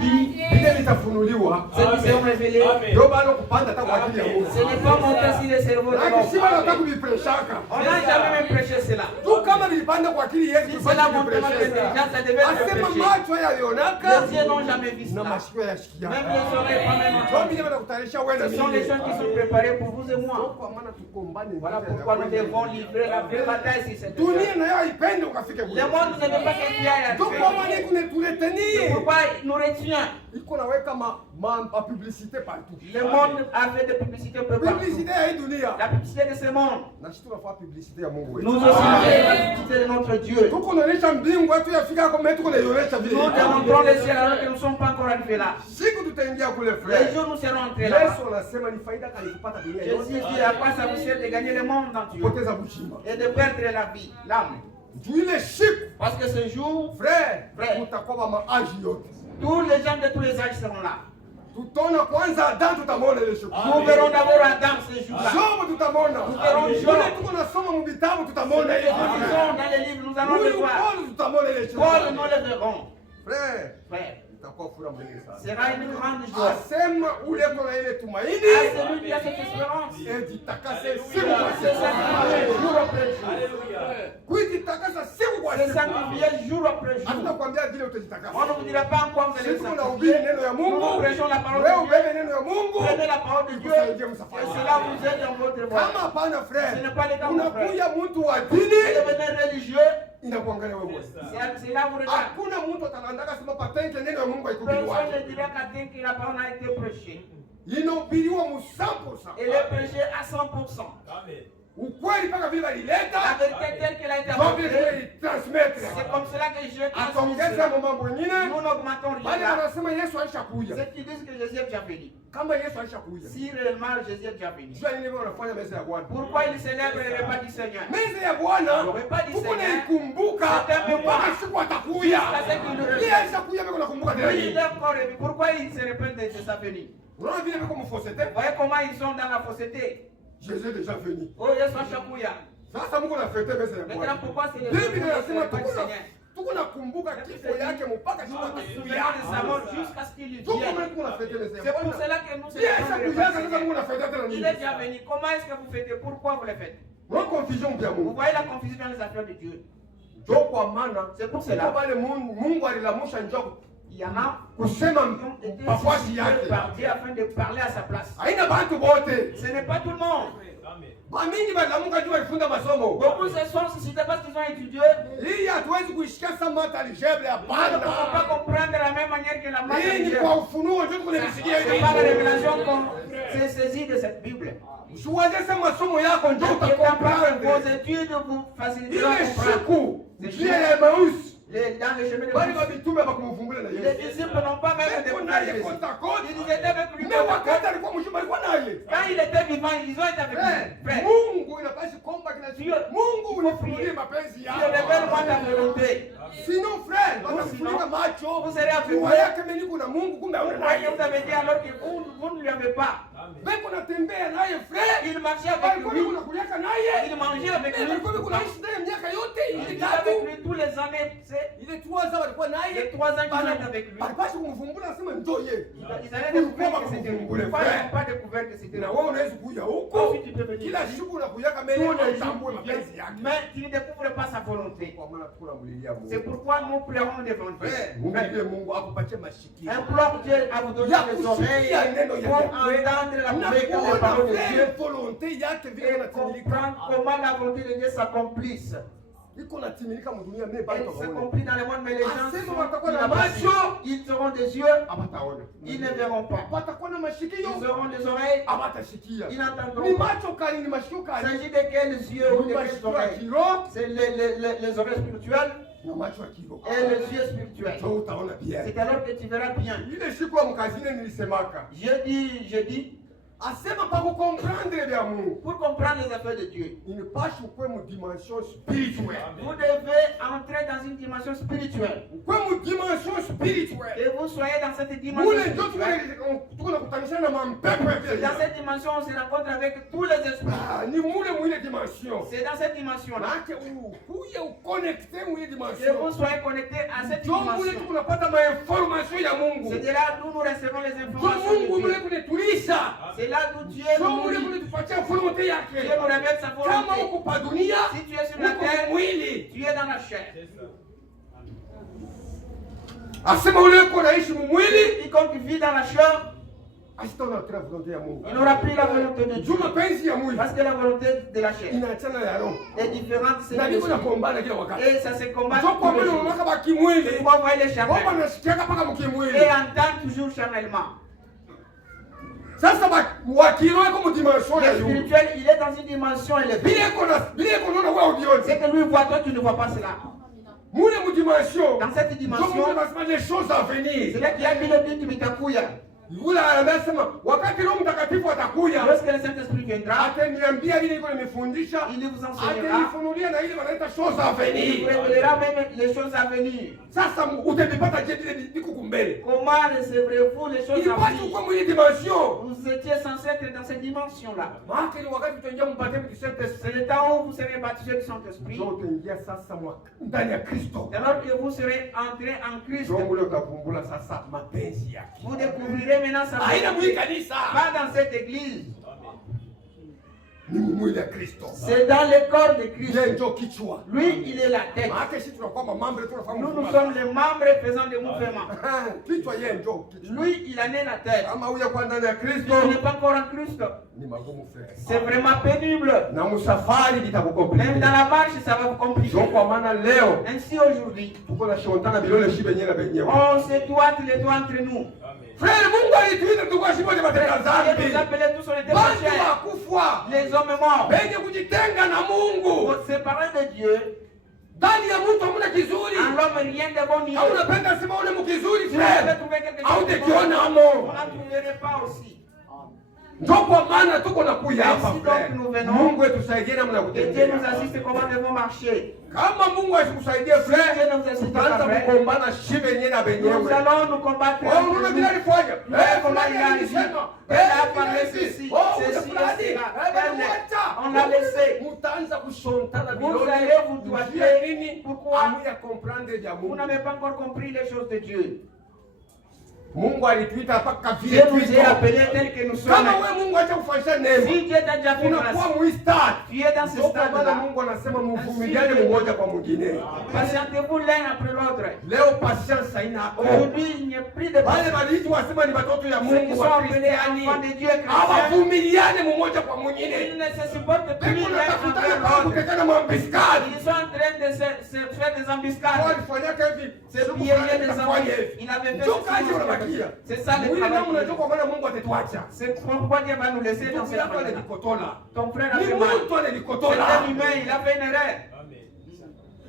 vile vitafunuliwa. Ceux qui seront révélés. Ndio bado kupanda hata kwa akili ya Mungu. Ce n'est pas monter sur le cerveau de l'homme. Akisema nataka kuvipreshaka. On n'a jamais même prêché cela. Tu kama vilipanda kwa akili yetu C'est la montée de l'intelligence, ça devait être asema prêché. macho yalionaka Les yeux n'ont jamais vu na cela. masikio yashikia. Même les oreilles pas même Ndio entendu. vile wanakutanisha wewe na Ce sont mimi. les gens qui sont préparés pour vous et moi. Kwa maana tukombane. Voilà pourquoi nous devons livrer la vraie bataille sur cette terre. Dunia nayo haipende ukafike kule. Le monde ne veut pas que tu ailles à Ndio kwa maana Dieu. kuna tuletenie. Pourquoi il nous retient? Iko naweka ma publicité partout. Le monde a fait des publicités peu partout. Publicité ya hii dunia. La publicité de ce monde. Na sisi tunafanya publicité ya Mungu wetu. Nous aussi nous faisons la publicité de notre Dieu. Tuko naonesha mbingu wetu yafika kwa metu kuna yonesha vile. Nous démontrons le ciel alors que nous ne sommes pas encore arrivés là. Siku tutaingia kule Les frère. jours nous serons entrés là. Yesu anasema ni faida kali kupata dunia Jésus yote. dit à quoi ça vous sert de gagner le monde entier Poteza buchima. et de perdre la vie, l'âme. Juu ile siku Parce que ce jour, frère, Frère. mutakuwa maaji yote. tous les gens de tous les âges seront là. Tutaona kwanza Adamu tutamwona ile siku. Nous verrons d'abord Adam ce jour-là. Jobu tutamwona. verrons Job. Yule tuko nasoma mu vitabu tutamwona ile Nous siku. lisons dans les livres, nous allons le Huyu voir. Paul tutamwona ile siku. Paul, nous le verrons. Frère, Frère, itakuwa furaha mwingi sana. sera une grande joie. Asema ule kuna ile À tumaini. celui qui a cette espérance, Ejitakase siku kwa c'est siku. sanctifié jour après jour. Kujitakasa siku kwa C'est siku. sanctifié jour après jour. Hatutakwambia vile utajitakasa. On ne vous dira pas encore vous allez Siku vous unahubiri sanctifier. neno ya Nous Mungu. prêchons la parole Wewe de Dieu. ubebe neno ya Mungu. Prenez la parole de Dieu Ikusaidie et msafari. cela vous aide dans votre voie. Kama hapana Ce frère, n'est pas le cas, mon frère. unakuja mtu wa Vous dini devenez religieux, inakuangalia wewe. c'est là vous regardez. Hakuna mtu atalandaka sema patente neno ya Mungu haikuhubiriwa. Personne ne dira qu'à dire que la parole a été prêchée. Inahubiriwa mu 100%. Elle est prêchée à 100%. Ukweli mpaka vile La walileta, vérité telle qu'elle a été ndio vile apportée, walitransmettre. c'est comme cela que Dieu Ataongeza transmet. mambo mengine, Nous n'augmentons rien bali là. wanasema Yesu alishakuja. Ceux qui disent que Jésus est déjà venu. Kama Yesu alishakuja, Si réellement Jésus est déjà venu. jua nini wewe unafanya meza ya Bwana? Pourquoi il célèbre le repas du Seigneur? Meza ya Bwana Le repas du tuko Seigneur, naikumbuka c'est un mémoire. mpaka siku atakuja. Jusqu'à ce qu'il nous Yeye revienne. alishakuja, mbona unakumbuka tena Oui, il nini? est encore revenu. Pourquoi il se répète de sa venue? Unaona vile viko mfosete? Vous voyez comment ils sont dans la fausseté. Jésus est déjà venu. Oh, Yesu ashakuya. Sasa Mungu anafete meza ya Maintenant, Bwana. pourquoi c'est le Biblia inasema repas du Seigneur? tuko nakumbuka kifo yake mpaka siku Nous nous souvenons atakuja. de sa mort jusqu'à ce qu'il Tuko vienne. mimi tuko nafete meza ya C'est pour Bwana. cela que nous Yeye célébrons le ashakuja, repas du sasa Mungu Seigneur. anafete tena Il nini? est déjà venu. Comment est-ce que vous faites? Pourquoi vous le faites? Mwa confusion mpya Vous Mungu. voyez la confusion dans les affaires de Dieu. Ndio kwa maana C'est pour cela. pale Mungu alilamusha njoo Il y en a kusema qui ont été pafuashi suscités yake. par Dieu afin de parler à sa place. Haina bantu bote. Ce n'est pas tout le monde. Bamingi balilamuka juu walifunda masomo. Beaucoup se sont suscités parce qu'ils ont étudié. Hii hatuwezi kuishikia sama talijeble Nous ne hapana. pouvons pas comprendre de la même manière que la main Hii de ni Dieu. kwa ufunuo ndio tuko nilisikia C'est par la hivi. révélation qu'on s'est saisi de cette Bible. Usiwaze sema masomo yako ndio Et quand utakomprendre. vos études vous faciliteront à Ile comprendre. siku njia ya Emmaus Dans le chemin de bali Christ. babitume bakumfungula na Les Yesu. disciples n'ont pas même Beko découvert naye Jésus. kota kota. Ils étaient avec lui. Mais wakati alikuwa mshumba alikuwa naye. Quand il était vivant, ils ont été avec lui. Frère, Mungu inapaswa kwamba kila Mungu unifunulie mapenzi je yako. révèle moi ta volonté. Sinon frère, Sinon, watakufunika macho. vous serez aveuglés. Kuwaya kama niko na Mungu kumbe hauna Pourquoi naye. vous avez dit alors que vous ne lui avez pas? Beko natembea naye frère. Il marchait avec Alikuwa lui. niko nakuliaka naye. Il mangeait avec lui. Alikuwa niko naishi naye miaka yote. Il Ile était avec tatu. lui tous les années. C'est Ile 3 ans alikuwa naye. les 3 ans qu'ils sont avec lui. Alipaswa kumvumbula asema njoo yeye. Ils allaient découvrir que c'était lui. Pourquoi ils n'ont pas découvert que c'était Na lui? wewe unaweza kuja huko. Ensuite, tu peux venir Kila ici. siku unakuyaka mbele Tous les utambue jours, mapenzi yake. mais tu ne découvres pas sa volonté. Kwa maana tunamulilia Mungu. C'est pourquoi nous pleurons devant Dieu. Mungu ndiye Mungu akupatie masikio. Implore Dieu à vous donner les oreilles pour entendre la véritable parole de Dieu volonté yake vile et inatimilika. comprendre comment la volonté de Dieu s'accomplisse. Iko natimilika mdunia mimi Elle bado s'accomplit dans le monde, mais les gens Asema sont watakuwa na inaperçus. macho Ils auront des yeux, abataona. ils ne verront pas. Watakuwa na masikio Ils auront des oreilles, abatashikia. ils Ni n'entendront pas. macho kali ni masikio Il kali. s'agit de quels yeux ou de Ni quelles masikio ya oreilles? kiroho C'est les oreilles spirituelles na macho ya kiroho. et les yeux spirituels. Ndio utaona bien. C'est alors que tu verras bien. Ile siku ya mkazini nilisemaka. Je dis, Asema pa comprendre vya Mungu. Pour comprendre les affaires de Dieu, Inapaswa kuwe mu dimension spirituelle. vous devez entrer dans une dimension spirituelle. Kuwe mu dimension spirituelle. Et vous soyez dans cette dimension Mule ndio spirituelle. tunakutanisha na mampepo ya vile. Dans cette dimension, on se rencontre avec tous les esprits. Ni mule mwile dimension. C'est dans cette dimension-là Maana ukuye uconnecte mwile que dimension. vous soyez connectés à cette Ndio mule dimension. tunapata ma information ya Mungu. C'est de là d'où nous recevons les Ndio informations Mungu de mule Dieu. kunetulisha. C'est là d'où Dieu Ndio nous mule nourrit. kunetupatia volonté yake. Dieu nous révèle sa Kama volonté. uko pa dunia, Si tu es sur la uko terre, mwili. tu es dans la chair. Asema ule uko naishi mwili, Quiconque vit dans la chair, asitaona tena volonté ya Mungu. il n'aura plus la volonté de Dieu. Juu mapenzi ya mwili Parce que la volonté de la chair inaachana ya roho. est différente de celle Na de ndivyo l'esprit. nakombana kila wakati. Et ça se combat Ndio kwa tous les maana jours. unaona kama kimwili. Pourquoi voyez les Wao charnels wanasikiaka mpaka mkimwili. et entend toujours charnellement. Sasa wakiroho iko mu dimension ya Le juu. spirituel, il est dans une dimension élevée. Bila kona wewe udione. C'est que lui voit, toi tu ne vois pas cela. Mule mu dimension. Dans cette dimension, Ndio unasema les choses à venir. c'est là qu'il y a vile vitu vitakuya. Yule anasema wakati Roho Mtakatifu atakuya, Lorsque le Saint-Esprit viendra, ataniambia ile iko nimefundisha, il vous enseignera, atanifunulia na ile wanaita choses à il venir. vous révélera même les choses à venir. Sasa utavipata je vile viko kumbele. Comment recevrez-vous les choses Il à passe venir? kwa mwili dimension. Vous étiez censé être dans cette dimension-là. Maana ni wakati tutaingia mbatizo du Saint-Esprit. C'est le temps où vous serez baptisés du Saint-Esprit. Ndio utaingia sasa ndani ya Kristo. Alors que vous serez entrés en Christ, Ndio ule utavumbula sasa mapenzi yake. vous découvrirez maintenant sa Haina volonté. mwili kanisa. Pas dans cette église. Ni mwili ya Kristo. C'est dans le corps de Christ. Yeye ndio kichwa. Lui, il est la tête. Maana sisi tunakuwa mamambre tunafahamu. Nous sommes les membres faisant des mouvements. Kichwa yeye ndio kichwa. Lui, il en est la tête. Kama huyo kwa ndani ya Si Kristo tu n'es pas encore en Christ, ni magumu frère. c'est vraiment pénible. Na msafari Même litakukomplika. dans la marche, ça va vous compliquer. Ndio kwa maana leo Ainsi aujourd'hui, tuko na shontana bilole shibe yenyewe na benyewe. on se doit les doigts entre nous. Frère, Mungu alituita tuko shibe mateka Dieu nous dhambi. appelait tous, on était Watu pécheurs. wakufa. Les hommes morts. Wenye kujitenga na Mungu. Pour se séparer de Dieu, Ndani ya mtu hamuna kizuri. en l'homme, rien de bon ni Au unapenda sema ule mkizuri Si vous avez frère. trouvé quelque Au chose de tekiona bon, amo. vous n'en trouverez pas aussi. Ndio kwa maana tuko nakuya hapa Ainsi frère. donc nous venons. Mungu atusaidie namna ya Et Dieu kutembea. nous assiste comment devons marcher. Kama Mungu asikusaidie Dieu frère, nous assiste tutaanza pas, frère. kukombana shibe yenyewe na Nous benyewe. allons nous combattre. Oh, unaona vile alifanya. Fulani alisema, elle a parlé ceci, ceci, cela. On l'a laissé. Mutaanza kushontana Vous bilole. allez vous doiter. Nini? Pourquoi? Amuya comprendre vya Vous Mungu. n'avez pas encore compris les choses de Dieu. Mungu alituita mpaka Dieu vile nous tuiko. a appelés tels que nous sommes. Kama wewe Mungu acha kufanyisha neema, Si Dieu t'a déjà fait grâce, unakuwa muistart. tu es dans ce Ndio kwa maana stade-là. Mungu anasema mvumiliane mmoja kwa mwingine. Patientez-vous l'un après l'autre. Leo patience haina hapo. Aujourd'hui, il n'y a plus de Wale patience. waliitwa wasema ni watoto ya Ceux qui Mungu sont wa appelés Kristiani. enfants de Dieu chrétiens, Hawavumiliane mmoja kwa ils mwingine. ne se supportent plus Beko l'un natafutana envers kwa l'autre. kutekana mambiskadi. Ils sont en train de se faire des embuscades. Walifanyaka hivi. C'est siku pieds fulani des itafanya enfants. hivi. Il avait fait Ndio ceci, kazi il avait unabakia. fait. C'est ça le Mwili travail. kama unajua kwa maana Mungu atatuacha. C'est pourquoi Dieu va nous laisser dans Ndugu cette yako manière. alikotola. Ton frère a Ni fait mal. mtu C'est alikotola. un humain, il a fait une erreur.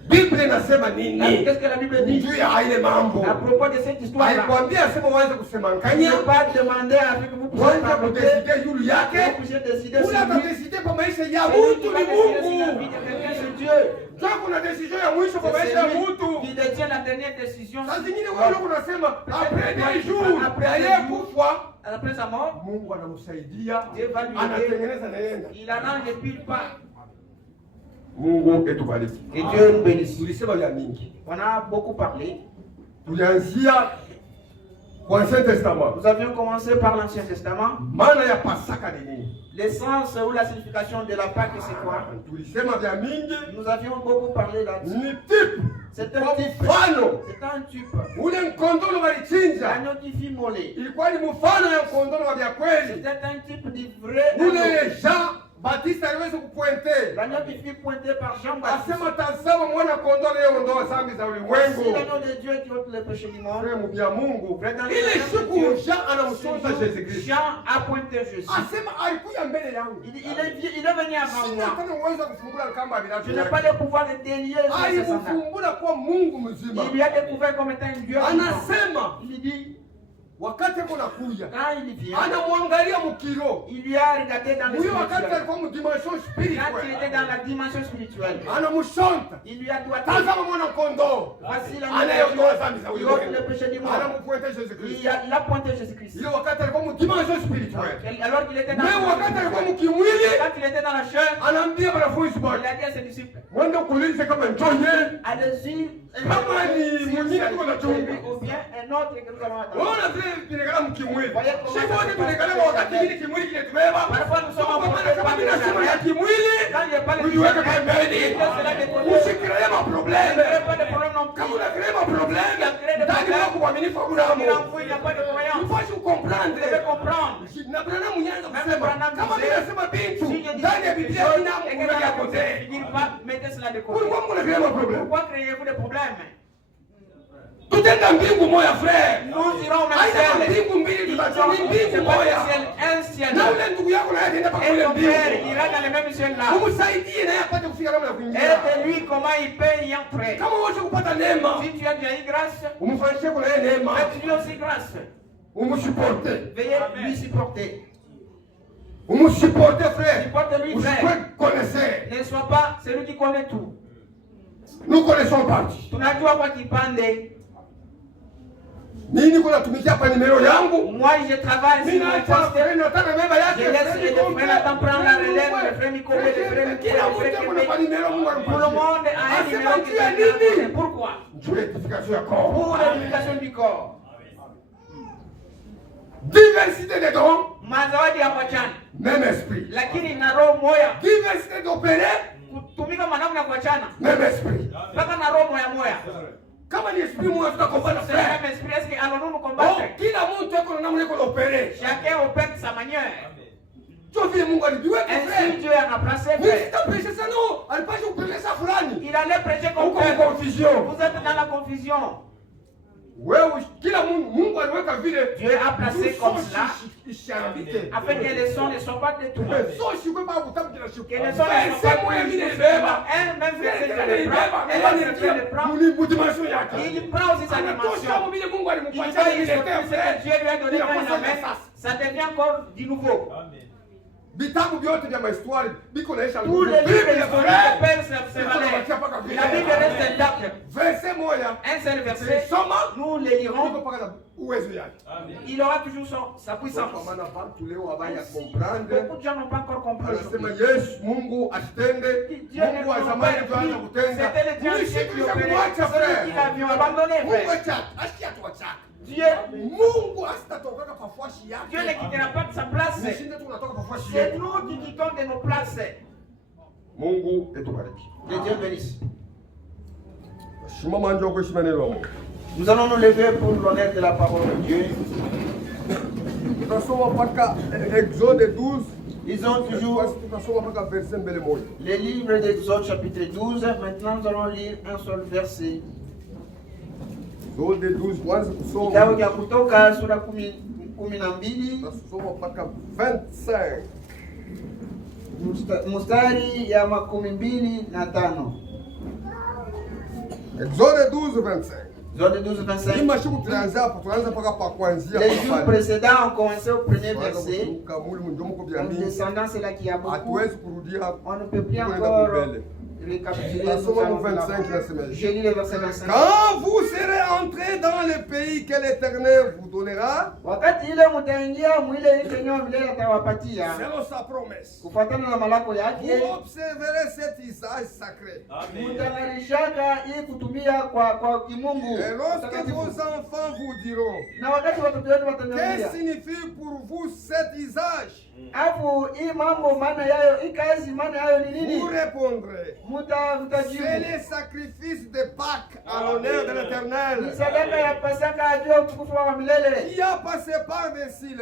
Biblia inasema nini? Qu'est-ce que la Bible dit? Juu ya ile mambo. À propos de cette histoire-là, Alikwambia asema uanze kusema il nkanya. ne pas demander avec vous pour Uanze parler. kudeside yulu yake. Vous puissiez décider Ule sur lui. atadeside kwa maisha ya C'est lui mtu qui va ni décider si la vie Mungu. de quelqu'un c'est Dieu. Sasa kuna decision ya mwisho kwa maisha ya C'est lui mtu. qui détient la dernière décision. Saa zingine wewe unasema après des jours aliyekufa Après sa mort, Mungu anamsaidia, Dieu va lui anatengeneza naenda. il arrange et pile pas. Mungu etubariki. Et Dieu nous bénisse. Tulisema vya mingi. On a beaucoup parlé. Tulianzia kwa Ancien Testament. Nous avions commencé par l'Ancien Testament. Maana ya Pasaka ni nini? L'essence ou la signification de la Pâque, c'est quoi? Tulisema vya mingi Nous avions beaucoup parlé là-dessus. ni type. C'est un Kwa type. mfano C'est un type. ule mkondolo walichinja L'agneau qui fit mollet. ilikuwa ni mfano ya mkondolo wa vya kweli. C'était un type du vrai agneau. Ule Jean Baptiste aliweza kupointe. L'agneau qui fut pointé par Jean-Baptiste. Asema tazama mwana kondoo aliyeondoa dhambi za Voici ulimwengu. l'agneau de Dieu qui ôte le péché du monde. Fremu vya Mungu. Dans Ile les siku Dieu, Jean anamsonza Yesu Kristo. Jean a pointé Jésus. Asema alikuja mbele yangu. Il est venu avant Sina moi. tena uwezo wa kufungula kamba bila Je n'ai pas le pouvoir de délier ses sandales. alimufumbula kwa Mungu mzima. Il lui a découvert comme étant un Dieu vivant. Anasema Il dit, wakati kuna kuya quand il vient, anamwangalia mkiro il lui a regardé dans le huyo wakati spirituel. alikuwa mu dimension Quand il spirituelle était dans la dimension spirituelle, anamshonta il lui a doigté. tazama mwana kondoo Voici la anayeondoa dhambi za il ôte le ulimwengu péché du monde. anampointa Jésus Kristo Il a pointé Jésus-Christ. hiyo wakati alikuwa mu dimension spirituelle Alors qu'il était dans mais wakati la alikuwa mkimwili quand il était dans la chair, anaambia wanafunzi il wake a dit à ses disciples, mwende kuulize kama njonye allez-y, Kama ni mwingine tuko na chungu. ou bien un autre que nous allons attendre. Unaona vile tunekala mkimwili. Voyez comment Sisi wote ça se tunekala passe. wakati hili kimwili kile tubeba. Parfois nous sommes en Kwa maana problème kama par mimi nasema ya les kimwili, Quand il n'y a pas de ujiweke pembeni. Usikirie ma problème. pas de problème non plus. Kama unakirie ma problème, ndani mwako uaminifu hakuna Il hapo. en faut, il n'y a pas de croyance. Il faut comprendre. Vous devez comprendre. Na Branham mwenyewe Même kusema Branham kama mimi disait, nasema bintu si je dis ndani ya quelque Biblia chose ina et que dans mweka la kote. Bible, il pas, mettez cela de côté. Pourquoi mnakirie ma problème? Pourquoi créez-vous des problèmes? Tutenda mbingu moja frère. Nous irons au même Haina ciel. mbingu mbili C'est tutatia pas mbingu un moja. ciel, un ciel. Na ule ndugu yako naye ataenda paka Et ule ton frère mbingu. ira dans le même ciel là. Umsaidie naye apate kufika kama na kuingia. Aide-lui comment il peut y entrer. Kama wewe kupata neema, Si tu as déjà eu grâce, umfanyishie kuna yeye neema. faites-lui aussi grâce. Umsupporte. Veuillez lui supporter. Umsupporte frère. Supporte-lui, frère. Usikwe connaisseur. Ne sois pas celui qui connaît tout. Nous connaissons parti. Tunajua kwa kipande. Nini kuna tumikia hapa nimero yangu? Moi je travaille Mimi sur na le poste. nataka mema yake. Je laisse les frères attendre prendre la relève, les frères Mikome, les frères Mikome, Kila mtu ako na les frères panimero Mungu Tout le anampatia. monde a un Asema numéro qui juu ya est donné. nini? Pourquoi? Juu ya edification ya Pour corps. l'éducation du corps. Diversité des dons, Mazawadi ya kuachana. même esprit. Lakini na roho moya. Diversité d'opérer, Kutumika manamna kuachana. même esprit. Mpaka na roho moya moya. Kama ni esprit moja tutakombana C'est le frère. même esprit. Est-ce qu'allons-nous nous Oh, combattre? kila mtu yuko na namna yuko opérer. Chacun opère de sa manière. Sio vile Mungu aliviweka Ainsi frère. Dieu en a placé Mimi frère. sitapresha sana, alipasha kupeleza fulani. Il allait prêcher comme Uko en peuple. confusion. Vous êtes dans la confusion. Wewe kila Mungu aliweka vile. Dieu a placé comme cela Isharabike. afin que les sons ne soient pas détruits. So shikwe ba kutabu kila siku. Que les sons ne soient C'est pas moi mimi détruits. nilibeba. Un même verset, je Tena le nilibeba. prends. Et l'autre verset, je le prends. Muni dimension yake. Il prend aussi sa Anatosha dimension. vile Mungu Il alimpatia va ile y sortir ce frère. que Dieu lui a donné quand il amène. Ça devient encore du nouveau. Vitabu vyote vya mahistoire biko naisha Tous les livres historiques perdent ses Biko valeurs. nabakia paka vile. La Bible reste intacte. Verset moja. Un seul verset, Soma nous le lirons. biko paka na uwezo yake. Il aura toujours sa Kwa puissance. maana watu leo habaya Ainsi, comprendre. beaucoup de gens n'ont pas encore compris. Anasema Yesu Mungu asitende. Mungu wa zamani ndio anaanza kutenda. C'était le Dieu Ni ancien siku qui za opérait. kumwacha Celui frère. qui l'avions abandonné, Mungu frère. acha ashia tu acha. Dieu, Mungu asitatoka kwa fashi yake. Dieu ne quittera pas de sa place. Nishinde tu unatoka kwa fashi C'est yake. nous qui quittons de nos places. Mungu etubariki. Que Dieu bénisse. Shimama njoo kuheshima neno la Mungu. Nous allons nous lever pour l'honneur de la parole de Dieu. Tutasoma mpaka Exode 12. Ils ont toujours Tutasoma mpaka verset mbele moja. les livres d'Exode chapitre 12. Maintenant, nous allons lire un seul verset. Exode 12 kwanza Kitabu kusoma. cha Kutoka sura 12 Tutasoma mpaka 25. mstari ya 25. Exode 12 25. Exode 12, 25. Hii mashuku tunaanza hapo, tunaanza mpaka pa kuanzia Les mpaka jours pale. précédents ont commencé au premier verset. Kuruka muli mdomo kwa vya En mingi. descendant, c'est là qu'il y a beaucoup. Hatuwezi kurudia On ne peut plus kwenda encore mbele. récapituler. Tunasoma Nous allons 25 là-bas. nasema hivi. Je lis le verset 25. Quand vous serez entrés dans le pays que l'Éternel vous donnera, Wakati ile mtaingia mwile nchi yenyewe vile atawapatia selon sa promesse, kufuatana na malako yake, vous observerez cet usage sacré. mtangalishaka hii kutumia kwa kimungu. Et lorsque vos enfants vous diront, Na wakati watoto wetu que wataniambia, signifie pour vous cet usage, afu hii mambo maana yayo, hii kazi maana yayo ni nini? vous répondrez, Mtajibu, c'est les sacrifices de Pâques à l'honneur de ni l'Éternel, sadaka ya Pasaka ajua utukufu wa milele. qui a passé par-dessus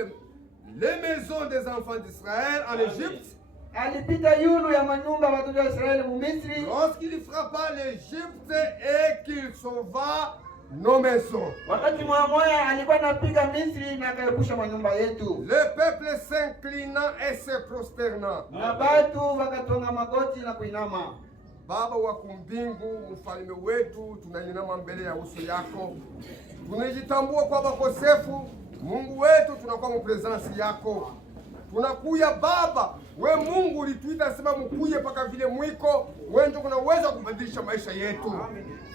les maisons des enfants d'Israël en Égypte, Alipita yulu ya manyumba ya watoto wa Israeli mu Misri, lorsqu'il frappa l'Égypte et qu'il sauva nos maisons. wakati mwamoya alikuwa anapiga Misri na akaepusha manyumba yetu, Le peuple s'inclinant et se prosternant. na batu wakatonga magoti na kuinama. Baba wa kumbingu, mfalme wetu, tunainama mbele ya uso yako. Tunajitambua kwa makosefu, Mungu wetu, tunakuwa mu presence yako. Tunakuya Baba, we Mungu ulituita sema mkuye mpaka vile mwiko, wewe ndio unaweza kubadilisha maisha yetu.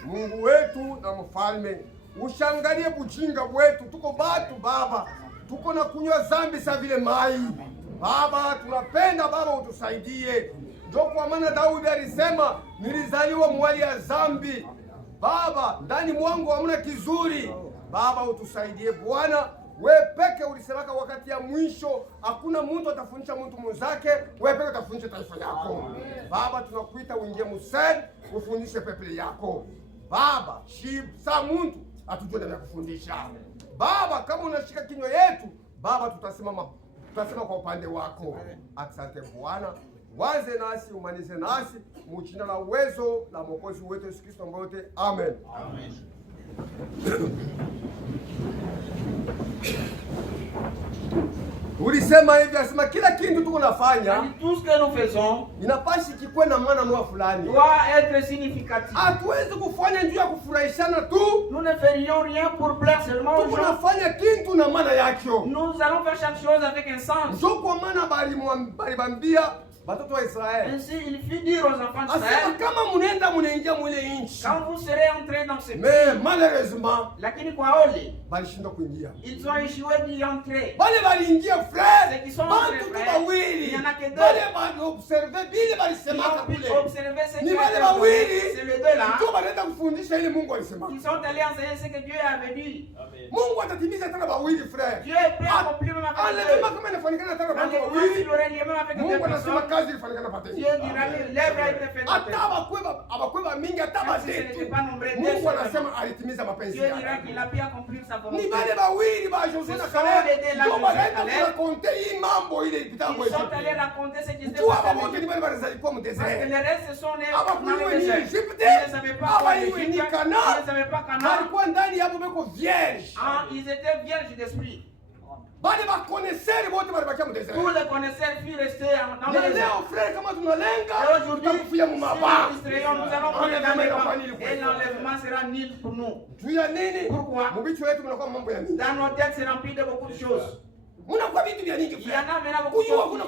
Mungu wetu na mfalme, ushangalie bujinga wetu, tuko batu Baba, tuko na kunywa zambi sa vile mai. Baba, tunapenda Baba utusaidie. Ndio kwa maana Daudi alisema nilizaliwa mwali ya zambi. Baba, ndani mwangu hamna kizuri. Baba, utusaidie Bwana. We peke ulisemaka wakati ya mwisho hakuna mtu atafundisha mtu mwenzake, we peke utafundisha taifa yako. Baba, tunakuita uingie museni, ufundishe pepe yako. Baba, sa mtu atujue na kufundisha. Baba, kama unashika kinywa yetu, Baba tutasema kwa upande wako. Asante Bwana. Waze nasi, umanize nasi, mujina la uwezo la Mwokozi wetu Yesu Kristo mbote. Amen. Amen. Ulisema hivi, asema kila kitu tuko nafanya, tout ce que nous faisons, inapashi kikuwe na maana mwa fulani, doit être significatif. Hatuwezi kufanya njuu ya kufurahishana tu. Nous ne ferions rien pour plaire seulement aux gens. Tunafanya kitu na maana yake. Nous allons faire chaque chose avec un sens. Ndio kwa maana balibambia batoto wa Israeli. Ainsi, il fit dire aux enfants d'Israël, kama munaenda munaingia mwile nchi, quand vous serez entrés dans ce pays, mais malheureusement, lakini kwa ole, balishindwa kuingia. Ils ont échoué d'y entrer. Wale baliingia frère, ceux qui sont entrés, frère, il y en a que deux. Wale bali observer bile balisema kule. Observer ce ni wale bawili, c'est les deux là. Ndio banaenda kufundisha ile Mungu alisema. Ils sont allés enseigner ce que Dieu avait dit. Amen. Mungu atatimiza tena bawili frère. Dieu est prêt à accomplir même avec deux. Enlèvement kama inafanikana tena bawili. Mungu anasema kazi ilifanikana pate. Dieu dira l'œuvre a été faite. Abakweba mingi ataba zetu. Mungu anasema alitimiza mapenzi yake. Dieu dira qu'il a pu accomplir sa volonté. Ni bale bawili ba Josué na Caleb. Ndio banaenda kukonte hii mambo ile ilipita kwa Egypte. Ils sont allés raconter ce qui s'était passé. Wote ni bale bazalikuwa mu Parce désert. que les restes sont nés dans le désert. Egypte. Ils ne savaient pas quoi Ils Égypte. Ils ne savaient pas Canaan. Walikuwa ndani hapo beko vierge. Ils étaient vierges d'esprit. Bale ba connaisseurs wote balibakia mu désert. Tous les connaisseurs furent restés dans le désert. Leo frère, kama tunalenga aujourd'hui, mu mabaa. Nous allons prendre dans les bas. Et l'enlèvement sera nul pour nous. Juu ya nini? Pourquoi? Mubicho wetu mnakuwa mambo ya nini? Dans nos têtes, c'est rempli de beaucoup de choses. Munakuwa vitu vya mingi. Il y en a maintenant beaucoup de choses.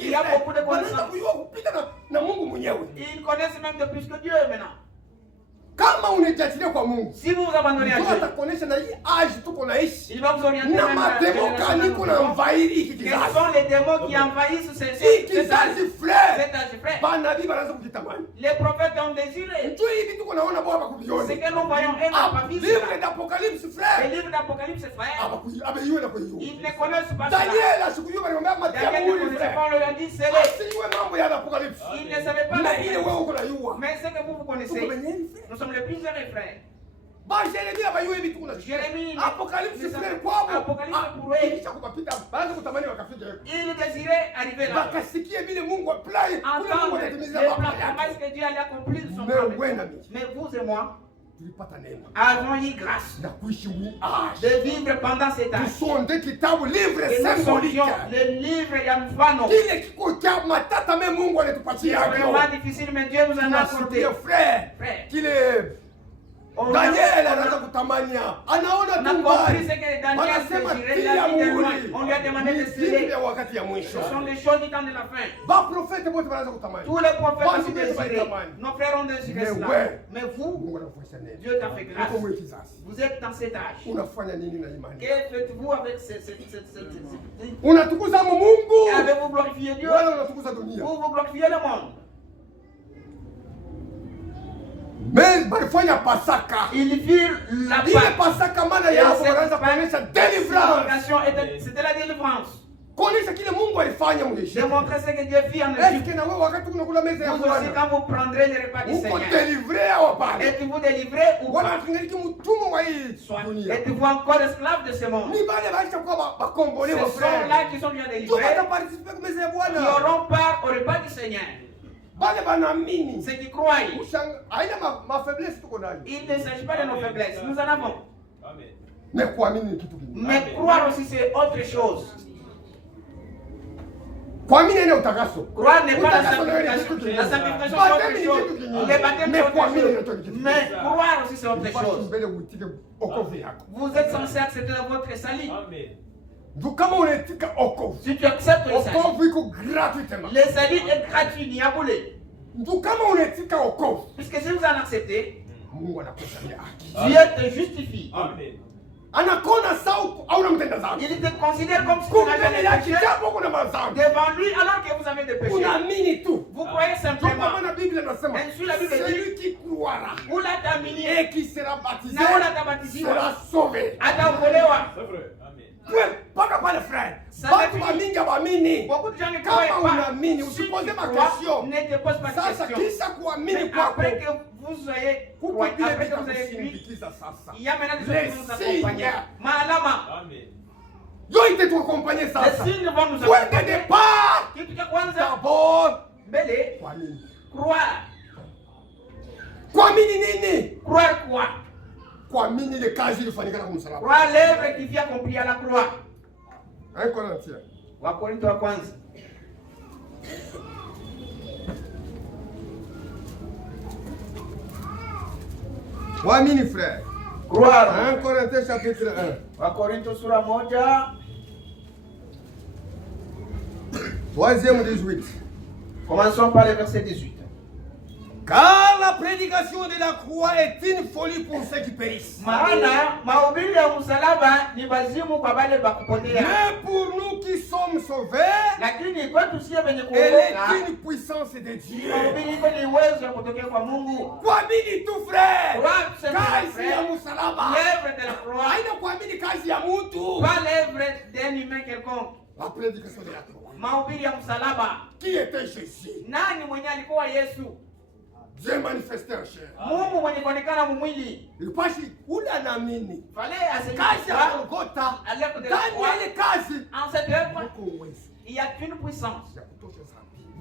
Il y a beaucoup de connaissances. Kujua kupita na Mungu mwenyewe. Ils connaissent même de plus que Dieu maintenant. Kama unajiachilia kwa Mungu, si vous vous abandonnez à Dieu, atakuonesha na hii age tuko naishi. Il va vous orienter na mademo kani kuna mvairi hiki kizazi. Quels sont les démons qui envahissent cet âge frère? Banabii banaanza kukitamani. Les prophètes ont désiré. Ndio hivi tuko naona bora kuviona. Ce que nous voyons est pas visible. Livre d'Apocalypse frère. Le livre d'Apocalypse frère. Abayue na kuiona. Ils ne connaissent pas ça. Daniel asikujua balimwambia Daniel ne connaissait pas, on leur a dit c'est le. Asiwe mambo ya Apocalypse. Ils ne savaient pas. Na ile wewe uko najua. Mais ce que vous connaissez. Nous sommes les plus jeunes frères. Jérémie abayue hivi tu unasikia. Jérémie Apocalypse frère kwao. Apocalypse pour eux. Kisha kupita baadhi kutamani wakafika. Ils désiraient arriver là. Wakasikia vile Mungu apply. Entendre les promesses que Dieu allait accomplir son plan. Mais vous et moi, avons eu grâce de vivre pendant cet âge. Tusonde kitabu livre symbolique. Le livre ya mfano. Kile kiko cha matata me Mungu alitupatia. C'est vraiment difficile mais Dieu nous en a accordé. Frère, kile Daniel anaanza kutamania. Anaona tu mbali. Wanasema tia muhuri. On lui a demandé de sceller. Wakati ya mwisho. Ce sont les choses du temps de la fin. Ba prophète wote wanaanza kutamani. Tous les prophètes ont désiré. Nos frères ont désiré cela. Mais vous, Dieu t'a fait grâce. Vous êtes dans cet âge. Unafanya nini na imani? Que faites-vous avec cette unatukuza Mungu? Avez-vous glorifié Dieu? Wala unatukuza dunia? Ou vous glorifiez le monde? Mais balifanya Pasaka. Ils firent la Pâque. Ile Pasaka maana yao wanaanza kuonyesha deliverance. C'était la délivrance. Kuonyesha kile Mungu alifanya mwisho. Démontrer ce que Dieu fit en Égypte. Est-ce que na wewe wakati unakula meza ya Bwana? Vous quand vous prendrez le repas du Seigneur. Uko délivré au pas? Êtes-vous délivré ou pas? Wala tungeliki mtumwa wa hii dunia. Êtes-vous encore esclave de ce monde? Ni bale baisha kwa bakombolewa frère. Ce sont là qui sont bien délivrés. Tu vas participer kwa meza ya Bwana. Qui auront part au repas du Seigneur. Bale banaamini. Ceux qui croient. Haina ma faiblesse tuko nayo. Il ne s'agit pas de nos faiblesses, nous en avons. Amen. Mais kuamini kitu kingine. Mais croire aussi c'est autre chose. Kuamini ni utakaso. Croire n'est pas la sanctification. La sanctification c'est autre chose. Les baptêmes c'est autre chose. Mais croire aussi c'est autre chose. Vous êtes censé accepter votre salut. Si tu acceptes le salut, le salut est gratuit, il n'y a pas de. Puisque si vous en acceptez, Dieu te justifie. Amen. Il te considère comme si tu n'avais pas de péché devant lui alors que vous avez des péchés. Vous croyez simplement. Ainsi la Bible dit, celui qui croira et qui sera baptisé sera sauvé. C'est vrai. Pas de frère. Beaucoup de gens ne croient pas. Si tu poses ma question, ne te pose pas de question. Mais après que vous ayez cru, il y a maintenant des choses qui nous accompagnent. Malama. Les signes vont nous accompagner. Kitu cha kwanza mbele croire. Croire quoi? Croire l'œuvre qui vient accomplir à la croix. 1 Corinthiens. Wakorintho wa kwanza. Kuamini frère. Croire. 1 Corinthiens chapitre 1. Wakorintho sura moja. 3e 18. Commençons par le verset 18. Car la prédication de la croix est une folie pour ceux qui périssent. Maana mahubiri ya msalaba ni wazimu kwa wale wakupotea. Mais pour nous qui sommes sauvés, lakini kwetu sisi wenye elle est kuokoka une puissance de Dieu. mahubiri iko ni uwezo wa kutokea kwa Mungu. Kuamini tu frère. Kazi ya msalaba. L'œuvre de la croix. Haina kuamini kazi ya mtu. Pas l'œuvre d'un humain quelconque. La prédication de la croix. Mahubiri ya msalaba. Qui était Jésus? Nani mwenye alikuwa Yesu? Dieu manifesté en chair. Mungu mwenye kuonekana mwili. Ilipasi ule anaamini. Fallait Kazi ya Golgotha. Ndani ile kazi. En cette œuvre, il y a une puissance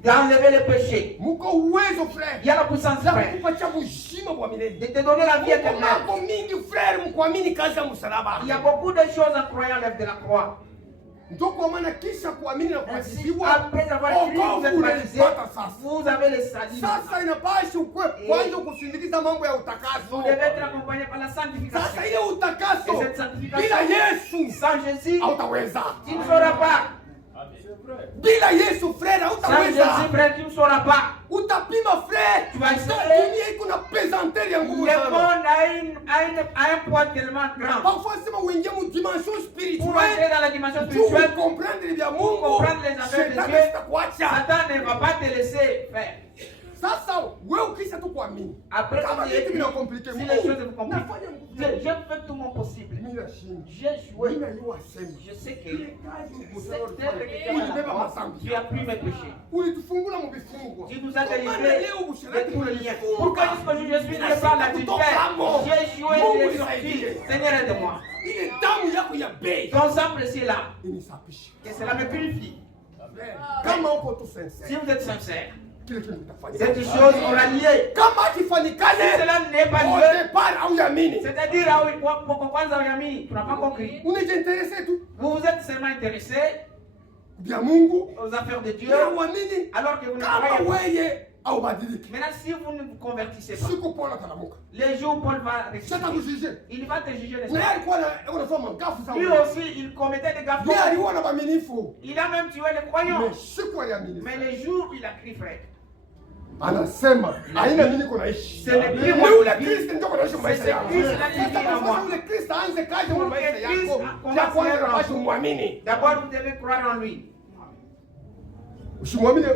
d'enlever le péché. Muko uwezo frère. Il y a la puissance frère. Kupatia bushima bwa milele. De te donner la vie éternelle. Mambo mingi frère mkuamini kazi ya msalaba. Il y a beaucoup de choses en croyant l'œuvre de la croix. Ndio kwa maana kisha kuamini na kubatizwa, Après avoir crié, vous êtes baptisé, vous avez le salut. Sasa inapasha ukwe kwanza kusindikiza mambo ya utakaso. Vous devez être accompagné par la sanctification. Sasa ile utakaso Et cette sanctification, bila Yesu, sans Jésus, hautaweza. tu ne sauras pas. Bila Yesu frère, Sans hautaweza. Jésus, frère, tu ne sauras pas. Utapima frère. Tu vas dunia iko na pesanteur ya nguvu Le sana. monde a un poids tellement grand. Parfois sema uingie mu dimension Pour spirituelle. entrer dans la dimension Tu spirituelle, comprendre vya pour Mungu. comprendre les affaires de Shetani Dieu, sitakuacha. Satan ne va pas te laisser faire. Sasa wewe ukisha tu kuamini. Après, Kama si vitu vinakomplike les choses vous compliquent, nafanya je fais tout mon possible. mimi nashinda. J'ai joué. Mimi najua sema. Je sais que cette œuvre que Ulibeba masambi. tu as pris mes péchés. Ulitufungula mu vifungo. Tu nous as Maana délivrés leo de busharati tous les liens. ulifunga. Pourquoi jusqu'aujourd'hui je suis lié par la tutelle? J'ai joué les sorties. Seigneur, aide-moi. Ile damu yako ya bei Ton sang précieux là, inisapisha. que cela me purifie. Kama uko tu sincere. Si vous êtes sincère, Kile kitu kitafanya. cette chose aura lié. Kama Si akifanikane cela n'est pas au lieu, départ au yamini. c'est-à-dire pour kwanza uyamini, tu n'as pas compris. Unajiinteresse tu Vous vous êtes seulement intéressé vya Mungu. aux affaires de Dieu, Na uamini alors que vous ne kama croyez pas. wewe au badiliki. Maintenant, si vous ne vous convertissez pas, Siku Paulo atalamuka. les jours Paul va Sasa ressusciter. kujuge. Il va te juger, n'est-ce Na pas? alikuwa anafanya ngafu Lui sana. aussi, il commettait des gaffes. Yeye alikuwa na waaminifu. Il a même tué les croyants. Mais siku aliamini. Mais les jours où il a crié, frère, Anasema haina mimi niko naishi. Ce n'est plus Ni moi ule qui Kristo ndio anaishi maisha C'est yako. Christ là qui vit en moi. Sasa ule Kristo aanze kazi Pour mu que maisha Christ yako. commence Ya kwanza à unapaswa muamini. d'abord vous devez croire en lui. Usimwamini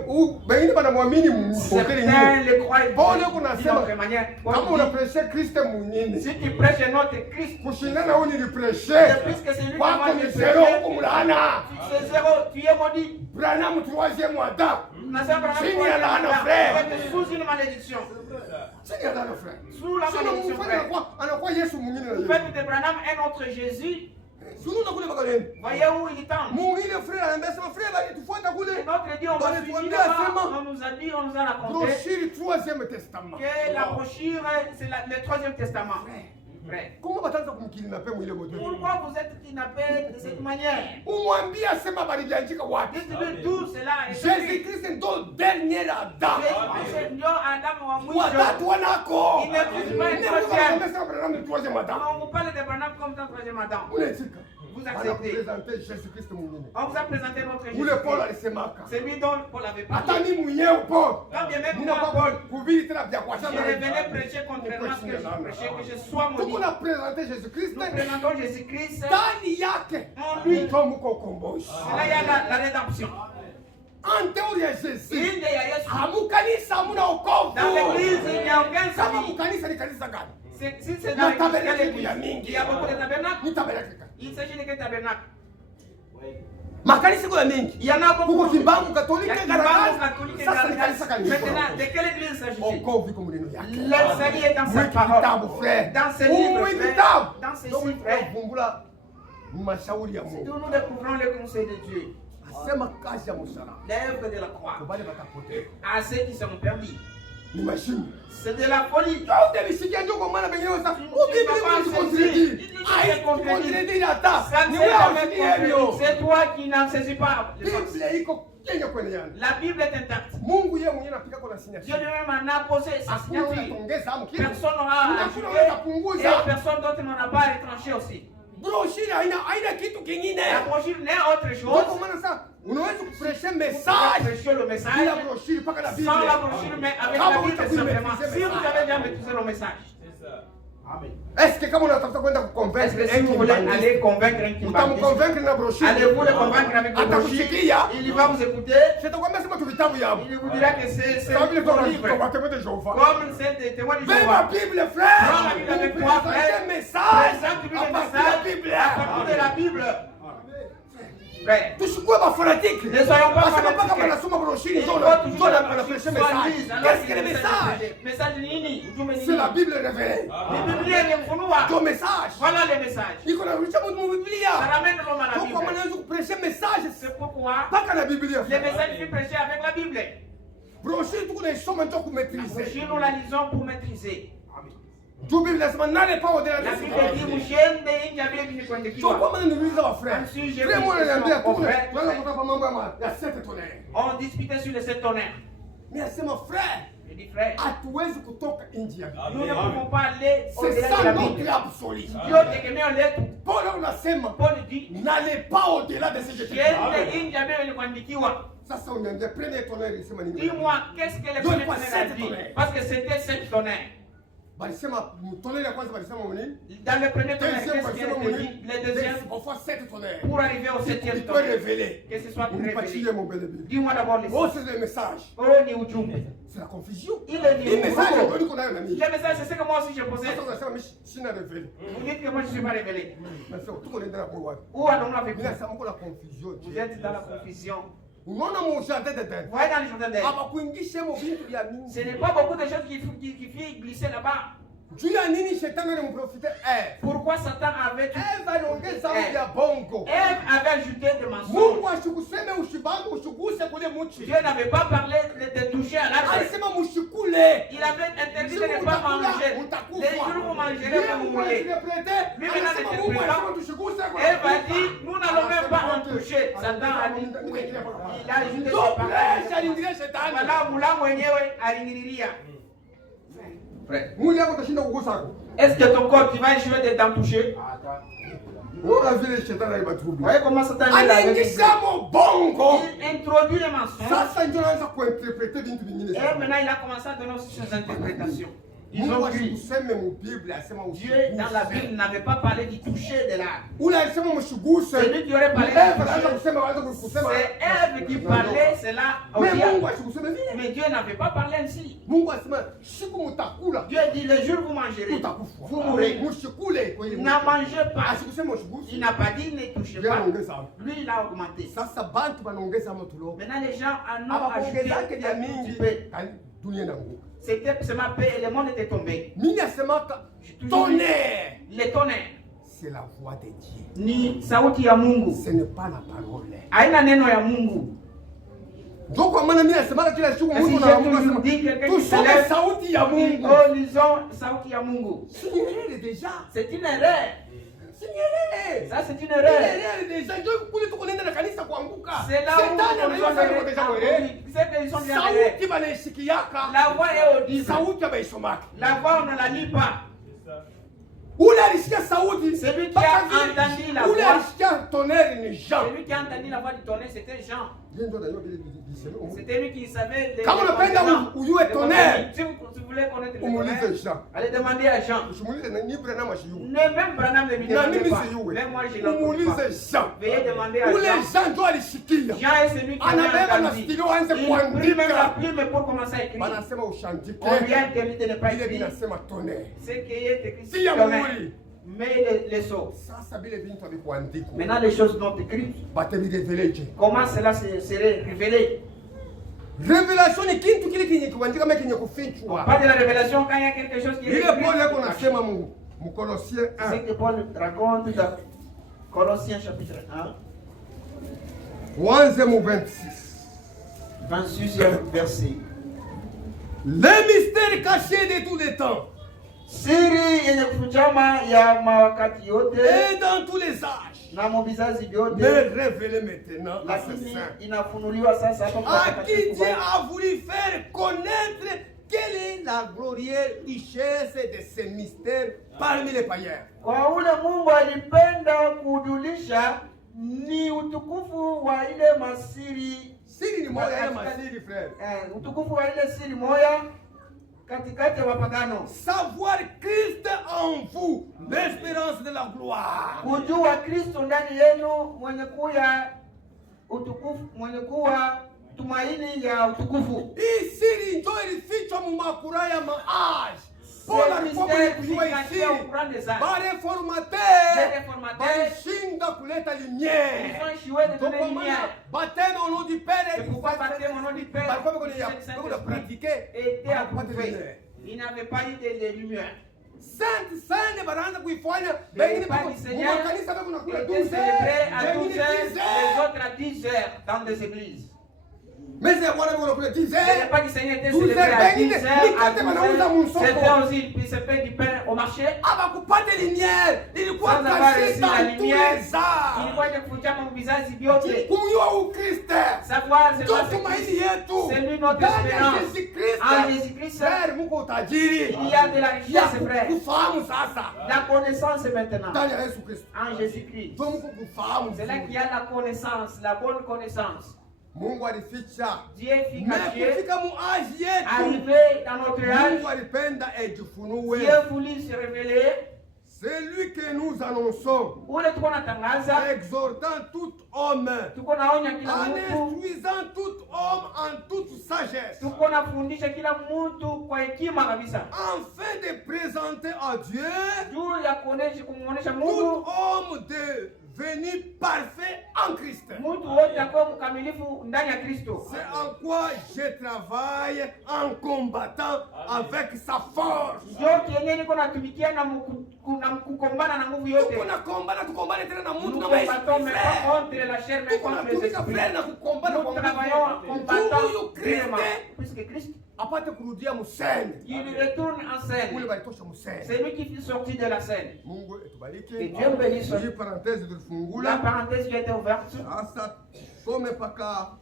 wengine wanamwamini mpokele Certains nyingine. le croient Paulo d'une kunasema autre manière. kama Paul dit, unapreshe Kristo mwingine. si tu prêches un autre Christ, Kushindana huyu nilipreshe. c'est plus que celui qui Wako m'a ni dit, zero huko mlaana. c'est zéro, tu es maudit. Branham troisième Adam. Nasema Branham, Chini ya laana, tu frère. es sous une malédiction. Sisi adana frère. Sous la Sio malédiction, mfano frère. anakuwa Yesu mwingine na Vous yeye. faites de Branham un autre Jésus. Sio nakule magaleni. Voyez où il tend. Mwingine frère anasema frère bali tufuata kule. Et notre Dieu, on va Dans suivre les là-bas. seulement. On nous a dit, on nous a raconté Brochure troisième testament. que la brochure, c'est le troisième testament. Comment bataanza kumkidnapper mwile moto? Pourquoi vous êtes kidnappé de cette manière? Umwambie asema baliandika wapi? Dites-lui tout cela. Jésus-Christ ndo dernier Adam. Seigneur Adam wa mwisho. Watatu wanako. Il n'existe pas un troisième Adam. On vous parle de Branham comme un troisième Adam. Unatika. Vous acceptez. Jésus-Christ mwingine. On vous a présenté notre Jésus. Ule Paul alisemaka. C'est lui dont Paul avait parlé. Hata mimi mwenyewe Paul. Quand bien même Nina moi, Paul kuhubiri tena vya kwa je shamba. revenais prêcher contrairement à ce que je prêchais, que je sois maudit. Tuko na présenter Jésus-Christ. Nous présentons Jésus-Christ. Ndani yake. En lui. Ndio mko ukombozi. Là, il y a la rédemption. En dehors ya Jésus. Il y a Yesu. Hamukanisa hamuna wokovu. Dans l'église, il n'y a aucun Kama salut. mukanisa ni kanisa gani? Si c'est dans l'église, mingi. il y a beaucoup de tabernacles. Ni tabernacle. Il s'agit de quel tabernacle? Makanisa kuna mingi. Il y en a beaucoup. Kuko Kimbangu Katolike Il y a Kimbangu Garagaza. Catholique Sasa ni kanisa Garagaza. gani? Maintenant, de quelle église s'agit-il? Wokovu iko muneno yake. Le salut est dans sa Mwiki parole. kitabu frère. Dans ses livres, Mwiki frère. kitabu. Dans ses Ndio livres, frère. kuvumbula mashauri ya Mungu. Nous découvrons le conseil de Dieu. Asema kazi ya msalaba. L'œuvre de la croix. Kubali batapotea. À ceux qui seront perdus. Ni mashine. C'est de la folie. Yote misikia ndio kwa maana bengine wasa. C'est toi qui n'en saisis pas. Biblia iko Kenya kwenye yana. La Bible est intacte. Mungu yeye mwenyewe anapika kwa signature. Dieu lui-même en a posé sa signature. Personne n'aura ajouté et personne d'autre n'en a pas retranché aussi. Brochure haina kitu kingine. La brochure n'est autre chose. Kwa maana sasa unaweza kuprêcher message. Prêcher le message. Bila brochure mpaka la Bible. Sans la brochure mais avec la Bible simplement. Si vous avez déjà maîtrisé le message. Amen. Est-ce que kama unatafuta kwenda kuconvaincre si vous voulez aller convaincre un Kimbangiste, utamconvaincre na brochure. Allez-vous le convaincre avec la brochure? Atakusikia. Il va vous écouter. Sitakwambia sema tu vitabu yao. Il vous dira que c'est Comme vile ton kwa livre. watemwe de Jehova. Comme c'est des témoins du Beba Jéhovah. Bible frère. Prends la Bible avec toi, frère. Message. Présente-lui À le partir de la message Bible. à partir de la Bible. Frère, Tusikue ba fanatique. ne soyons pas Parce que mpaka fanatiques. wanasoma brochure Il ndio faut na toujours na la prêcher brochure soit message. lise. Alors, Qu'est-ce que le message? Message nini? Ujumbe nini? C'est la Bible révélée. Biblia imefunua. Ndio message. Voilà le message. Iko na rucha mu Ça Biblia. ramène l'homme à la Kwa maana Bible. unaweza kuprêcher message C'est pourquoi mpaka na Biblia. le message fut prêché avec la Bible. Brochure tuko na isoma ndio kumaîtriser. Si nous la lisons pour maîtriser. Tu Bible inasema nane pa au-delà La de Bible ça. dit mshende nje ya vile So vilivyoandikiwa. kwa maana niuliza wa frère. Sujet Frère moi ananiambia au tu frère. tunaweza kutoka mambo ya 7 tonnes. On discutait sur les 7 tonnerres. Mais asema frère, Je dis frère, hatuwezi kutoka nje ya Biblia. nous ne pouvons pas aller C'est au-delà de ça la notre Bible. absolu. Dieu tegemeo letu. Paul anasema Paul dit n'allez pas au-delà de ce que je te dis. kiende nje ya vile vilivyoandikiwa. Sasa uniambia premier tonnerre ilisema nini? Dis-moi, qu'est-ce que les Donne premiers pas tonnerres a 7 dit? tonnerres. Parce que c'était 7 tonnerres. Balisema tonnerre ya kwanza balisema nini? Dans le premier tonnerre, Deuxième qu'est-ce qui a balisema été nini? dit? Le deuxième, Parfois 7 tonnerres. pour arriver au 7e Il peut tonnerre. révéler. Que ce soit Unipatie révélé. mon bel Bible. Dis-moi d'abord les Oh, c'est le message. Oh, ni ujumbe. C'est la confusion. Il est Le message ni ndio kuna na mimi. Le message, c'est ce que moi aussi je possède. Sasa unasema mimi sina révélé. Vous dites que moi je ne suis pas révélé. Mais c'est tout le monde pour wapi? Où allons-nous avec Mimi vous? nasema kuna confusion. Vous êtes dans la confusion. Unaona mon jardin de Vous terre. voyez dans le jardin d'Èden. Abakuingisha mo vitu vya mingi. Ce n'est pas beaucoup de choses qui fit glisser là-bas. Juu ya nini shetani alimprofite Eve? Pourquoi Satan avait Eve aliongeza vya bongo. Ève avait ajouté des mensonges. Mungu asikuseme ushibangu ushuguse kule muchi. Dieu n'avait pas parlé de toucher à l'arbre. Alisema mushikule. Il avait interdit de ne pas manger. Les jours où vous mangerez, vous mourrez. Lui maintenant l'interprétant, Ève a dit, nous n'allons même pas en toucher. Satan a dit, oui. Il a ajouté ses paroles. Voilà, mula mwenyewe alingililia. Frère, Mungu yako tashinda kugusa. est-ce que ton corps qui va échouer de t'en toucher? Wala vile shetani Vous alibatrouble. voyez comment Satan est là avec Anaingisha mo bongo. il introduit les mensonges. Sasa ndio anaanza kuinterprete vitu vingine. Et maintenant il a commencé à donner aussi ses interprétations. Ils Mungu ont cru. asikuseme mu Biblia asema Dieu dans la Bible n'avait pas parlé du toucher de l'arbre. Ule alisema mushuguse. C'est lui qui aurait parlé Eve du anaanza toucher. kusema waanza kusema. C'est Ève qui parlait cela au Mais Mungu diable. asikuseme vile. Mais Dieu n'avait pas parlé ainsi. Mungu asema siku mutakula. Dieu dit le jour où vous mangerez, Utakufa. vous mourrez. Mushikule kwa ile. N'en mangez pas. Asikusema ushuguse. Il n'a pas dit ne touchez Dieu pas. anaongeza. Lui il a augmenté. Sasa bantu banaongeza motulo. Maintenant les gens en ont ajouté Abakuongezake vya un mingi. petit peu. Dunia inaanguka. C'était seulement paix et le monde était tombé. Mimi asemaka tonnerre. Les tonnerres C'est la voix de Dieu. ni sauti ya Mungu. Ce n'est pas la parole. Haina neno ya Mungu. Ndio kwa maana mimi nasema kila siku Mungu na Mungu tusome sauti ya Mungu. Oh, lisons sauti ya Mungu. C'est déjà. C'est une erreur. Ça c'est une erreur. Déjà ndio kule tuko nenda na kanisa kuanguka. C'est là où sauti banaisikiaka. La voix est audible. Sauti baisomaka. La voix on ne la lit pas. Ule alisikia sauti. Celui qui a entendu la voix. Ule alisikia tonnerre ni Jean. Celui qui a entendu la voix du tonnerre c'était Jean. C'était lui qui savait les. Kama unapenda ujue tonnerre. Si vous voulez connaître le tonnerre, allez demander à Jean. Même Branham ne lui demande pas. Même moi je l'ai. Veuillez demander à Jean. Ule Jean ndio alisikia. Jean est celui qui a entendu. Il prit même la plume pour commencer à écrire. Banasema ushandike. On lui a interdit de ne pas Ile écrire. binasema tonnerre. Ce qui est écrit Si ya Mungu. Mais les sceaux. Sasa bile bintu abikuandikwa. Maintenant les choses non écrites. Batebireveleke. Comment cela serait révélé? Révélation ni kitu kile kinye kuandika kama kinye kufichwa. Pas de la révélation quand il y a quelque chose qui est écrit. Ile Paul yako nasema mu Colossiens 1. C'est que Paul raconte dans Colossiens chapitre 1. 26. 26e verset. Les mystères cachés de tous les temps. Siri yenye kufichama ya mawakati yote. Et dans tous les âges. Na vizazi vyote. Mais révélé maintenant à ses saints. Inafunuliwa sasa à qui Dieu a voulu faire connaître quelle est la glorieuse richesse de ces mystères parmi les païens. Kwa ule Mungu alipenda kujulisha ni utukufu wa ile masiri. Siri ni moja ya masiri frère. Utukufu wa ile siri moja katikati ya wapagano. Savoir Christ en vous, l'espérance de la gloire. Kujua Kristo ndani yenu mwenye kuya utukufu, mwenye kuwa tumaini ya utukufu. Hii siri ndio ilifichwa mu makura ya maage. Paul alikuwa kujua hii bareformateur walishinda kuleta lumière. Baptême au nom du Père et du Fils. Balikuwa kwenye pratiquer était approuvé. Il n'avait pas eu de lumière. Sainte banaanza kuifanya bengine kwa kanisa bako nakula 12 heures à 12 heures, les autres à 10 heures dans des églises. Mais c'est voilà pour le 10 heures. C'est pas du Seigneur était célébré à 10 heures. C'était aussi il se fait du pain au marché. Abakupate lumière. Ilikuwa caché dans tous les arts. Ilikuwa kufuchama vizazi vyote. Kumjua Ukristo. Savoir c'est tumaini yetu. C'est lui notre espérance. En Jésus-Christ. Frère, mko tajiri. Il y a de la richesse, frère. Kufahamu sasa. La connaissance maintenant. Dans Yesu Kristo. En Jésus-Christ. Donc kufahamu. C'est là qu'il y a la connaissance, la bonne connaissance. Mungu alificha. Dieu fit cacher. Kufika muaji yetu. Arrivé dans notre âge. Mungu alipenda ejifunue. Dieu voulut se révéler. C'est lui que nous annonçons. Ule tuko natangaza. Exhortant tout homme. Tuko naonya kila en mtu. instruisant tout homme en toute sagesse. Tuko nafundisha kila mtu kwa hekima kabisa. Afin de présenter à Dieu. Juu ya kumuonesha Mungu. Tout homme devenu parfait en Christ. Mtu wote akuwe mkamilifu ndani ya Kristo. C'est en quoi je travaille en combattant avec sa force. Ndio kienye niko natumikia na kukombana na nguvu yote. Tuko nakombana tukombane tena na mtu na maisha. Contre la chair mais contre les esprits. Na kukombana kwa combattant puisque Christ apate kurudia musene. Il retourne en scène. Ule balitosha musene. C'est lui qui est sorti de la scène. Mungu etubariki. Que Dieu bénisse. Hii parenthèse tulifungula. La parenthèse qui a été ouverte. Sasa some paka.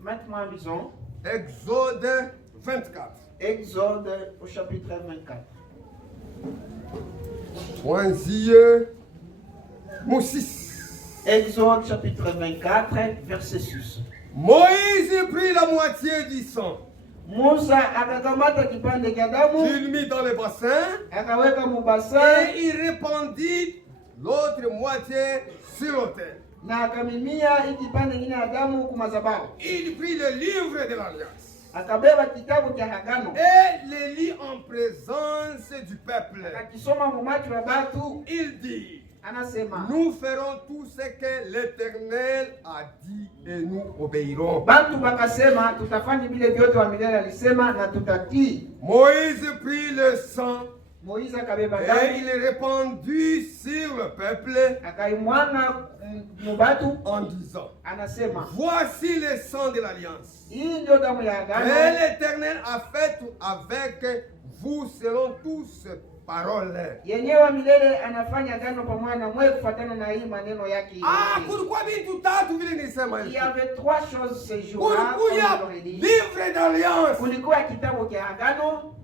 Maintenant lisons. Exode 24. Exode au chapitre 24. Mwanzie mu 6. Exode chapitre 24 verset 6. Moïse prit la moitié du sang. Musa akakamata kipande cha damu. Il mit dans le bassin. Akaweka mu bassin. Et il répandit l'autre moitié sur l'autel. Na akamimia hii kipande kingine ya damu kwa madhabahu. Il prit le livre de l'alliance. Akabeba kitabu cha agano. Et le lit en présence du peuple. Akisoma mu macho ya watu. Il dit. Anasema. Nous ferons tout ce que l'Éternel a dit et nous obéirons. Bantu bakasema tutafanya vile vyote wa milele alisema na tutatii. Moïse prit le sang Moïse akabeba et damu il est répandu sur le peuple akaimwaga mubatu en disant, anasema voici le sang de l'alliance hii ndio damu ya que agano l'Éternel a fait avec vous selon toutes ses paroles. yenyewe milele anafanya agano pamoja na mwe kufuatana na hii maneno yake. Kulikuwa vitu tatu vile nilisema Il hivi. y avait trois choses ce jour-là. Kulikuwa livre d'alliance. Kulikuwa kitabu cha agano.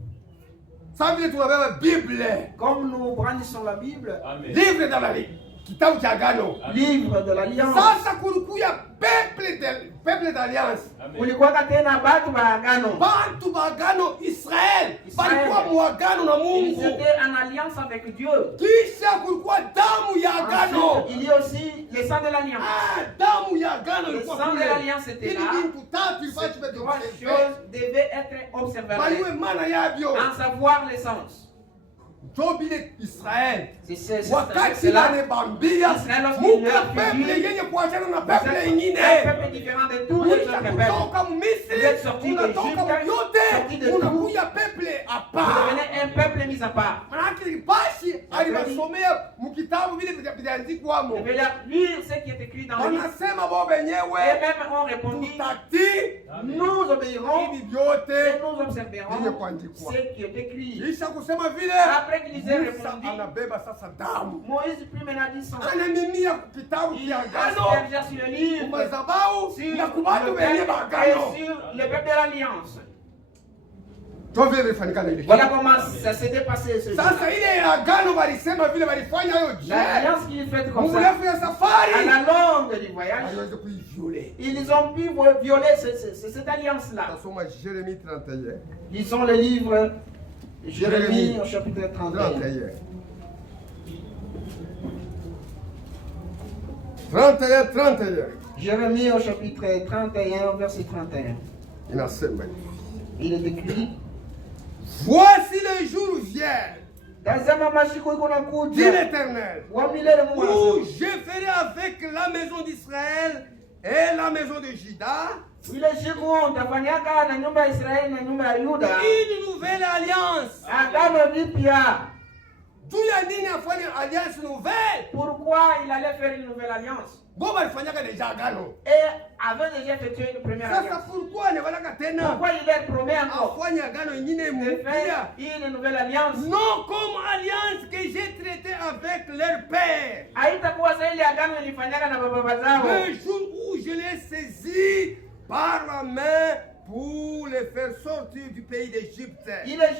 Ça vile tunabeba Bible. Comme nous brandissons la Bible. Amen. Livre d'alliance. Kitabu cha agano. Livre de l'alliance. Sasa kulikuwa peuple d'alliance. Kulikuwa tena batu ba agano. Batu ba agano Israel. Balikuwa muagano na Mungu. Ils étaient en alliance avec Dieu. Kisha kulikuwa damu ya agano. Il y a aussi le sang de l'alliance. Damu ya agano le ilikuwa sang de l'alliance était là. Trois choses devaient être observées. Baliwe maana yabyo. En savoir l'essence. Jobile Israel. Wakati anebambia Mungu peple yenye kuachana na peple ingine. Peple différent de tous les autres peuples. Kutoka Misri, unatoka yote, unakuja peple hapa. Vous devenez un peuple mis à part. Manake Bashi alibasomea mkitabu vile viliandikwa mo. Vous devez lire ce qui est écrit dans le livre. Wanasema bo benyewe. Et même on répondit, nous obéirons et nous observerons ce qui est écrit. Kisha kusema vile. Après qu'ils aient répondu, anabeba sasa damu. Moïse prit maintenant du sang. Anamimia kitabu cha agano. Il aspergea sur le livre, Mazabau sur na kubatu wenye bagano. et sur le peuple de l'alliance. Voilà comment ça s'était passé ce jour. Sasa ile agano walisema vile walifanya hiyo je. L'alliance qu'ils fait comme ça. Mrefu ya safari. À la longue du voyage. Aliweza kuivioler. Ils ont pu violer cette alliance là. Tasoma Jérémie 31. Lisons le livre Jérémie au chapitre 31. 31. Jérémie au chapitre 31, verset 31. Inasema. Il est écrit, voici le jour vient, dit l'Éternel, où je ferai avec la maison d'Israël et la maison de Juda une nouvelle alliance. D'où il a fait une alliance nouvelle. Pourquoi il allait faire une nouvelle alliance? Et avait déjà effectué une première alliance. Pourquoi il promet encore de faire une nouvelle alliance? Non, comme alliance que j'ai traité avec leur père. Le jour où je l'ai saisi par la main pour les faire sortir du pays d'Égypte. Alliance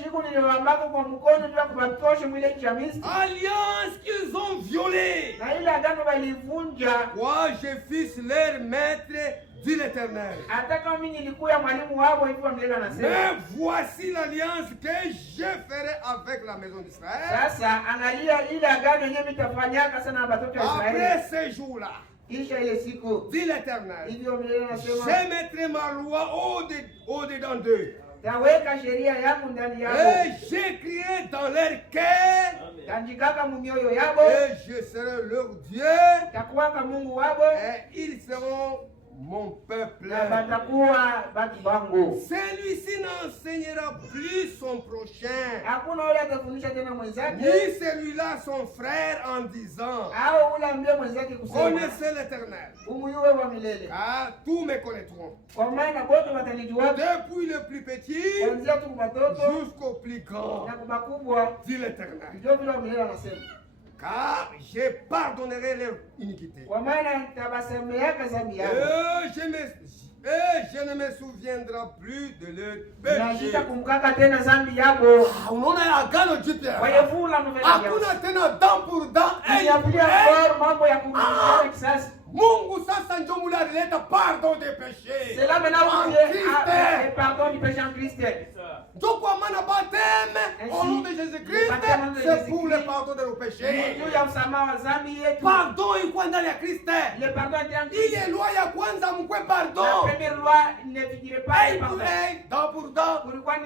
qu'ils ont violée. Moi, je fus leur maître, dit l'Éternel. Mais voici l'alliance que je ferai avec la maison d'Israël. Après ces jours-là, dit l'Éternel, je mettrai ma loi au-dedans d'eux. Et j'écrirai dans leur cœur. Et je serai leur Dieu. Et ils seront mon peuple. Celui-ci n'enseignera plus son prochain, ni celui-là son frère, en disant, connaissez l'Éternel, car tous me connaîtront, depuis le plus petit jusqu'au plus grand, dit l'Éternel. Car je pardonnerai leur iniquité. Et je ne me souviendrai plus de leur péché. Unaona agano jipya. Hakuna tena dent pour dent. Mungu sasa ndio mule alileta pardon des péchés. C'est là maintenant où le pardon du péché en Christ. Donc kwa maana baptême au nom de Jésus-Christ, c'est pour le pardon de nos péchés. Pardon ilikuwa ndani ya Kristo. Le pardon était en Christ. Ile loi ya kwanza mkwe pardon. La première loi ne figurait pas le pardon. Dent pour dent.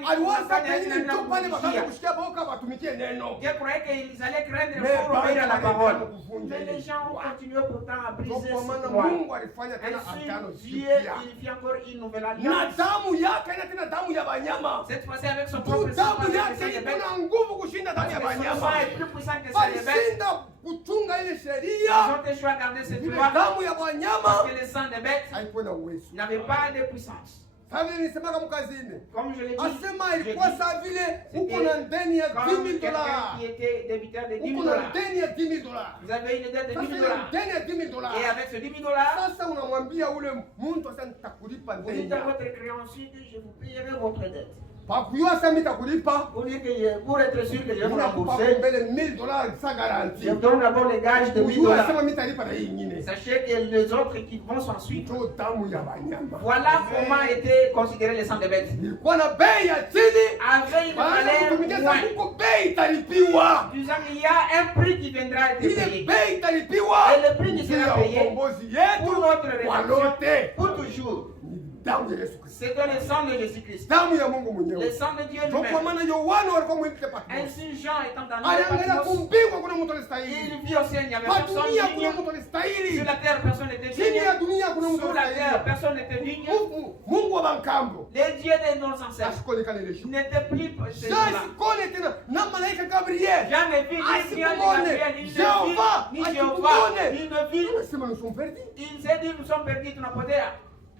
Aliwaza pengine ndio pale bataanza kushikia boka watumikie neno. Je croyais qu'ils allaient craindre pour obéir à la parole. Mais les gens ont continué pourtant à briser kwa maana Mungu alifanya tena agano jipya. Il fit encore une nouvelle Na alliance. damu yake na tena damu ya wanyama. Cette passé avec son propre sang. Damu yake iko na nguvu kushinda damu ya Son sang wanyama. est plus puissant que celle des bêtes. Walishinda kuchunga ile Ils sheria. ont échoué à garder cette Ile loi damu ya parce wanyama que le sang des bêtes haikuwa na uwezo. n'avait pas de puissance. Sasa vile nisemaka mkazini. Comme je l'ai dit, Asema ilikuwa saa vile uko na ndeni ya comme 10 000 quelqu'un dollars. qui était débiteur de 10 000 Uko na dollars. ndeni ya 10 000 dollars. Vous avez une dette de 10 Sasa 000 ile dollars. ndeni ya 10 000 dollars. Et avec ce 10 000 dollars, Sasa unamwambia ule mtu sasa nitakulipa vous ndeni. dites à votre créancier que je vous payerai votre dette. Pakuyua sasa nitakulipa. Pour dire que pour être sûr que je vais vous Unakupa rembourser, mbele 1000 dollars sans garantie. je vous donne d'abord les gages de 1000 Kujua dollars. sema mitalipa na hii nyingine. Sachez que les autres qui vont s'ensuite, Ndio damu ya wanyama. voilà comment était considéré le sang des bêtes. Ilikuwa na bei ya chini. Avec une Baada ya kutumikia valeur sasa moins. huko bei italipiwa. Disant qu'il y a un prix qui viendra être Ile payé. bei italipiwa. Et le prix qui sera payé ukombozi pour yetu notre kwa rédemption, lote. pour toujours. Ni damu ya Yesu Kristo. C'est le sang de Jésus-Christ. Damu ya Mungu Le mwenyewe. sang de Dieu Ndio kwa lui-même. maana Yohana walikuwa mwite Patmos. Ainsi Jean étant dans Aliangalia le kumbingwa kuna mtu alistahili. il vit au ciel, il n'y avait personne Dunia kuna digne. mtu alistahili. Sur la terre, personne n'était Chini digne. ya dunia kuna mtu Sur la terre, alistahili. personne n'était digne. Mungu wa bankambo. Les dieux de nos ancêtres Asikolikana ile shuka. n'étaient plus ces Jean gens-là. sikole tena na malaika Gabriel. Jean ne vit ni Dieu, ni Gabriel, ni Jéhovah, ni Jéhovah, atukubone. ni ne vit. Unasema nous sommes perdus. Il s'est dit, nous sommes perdus, tunapotea.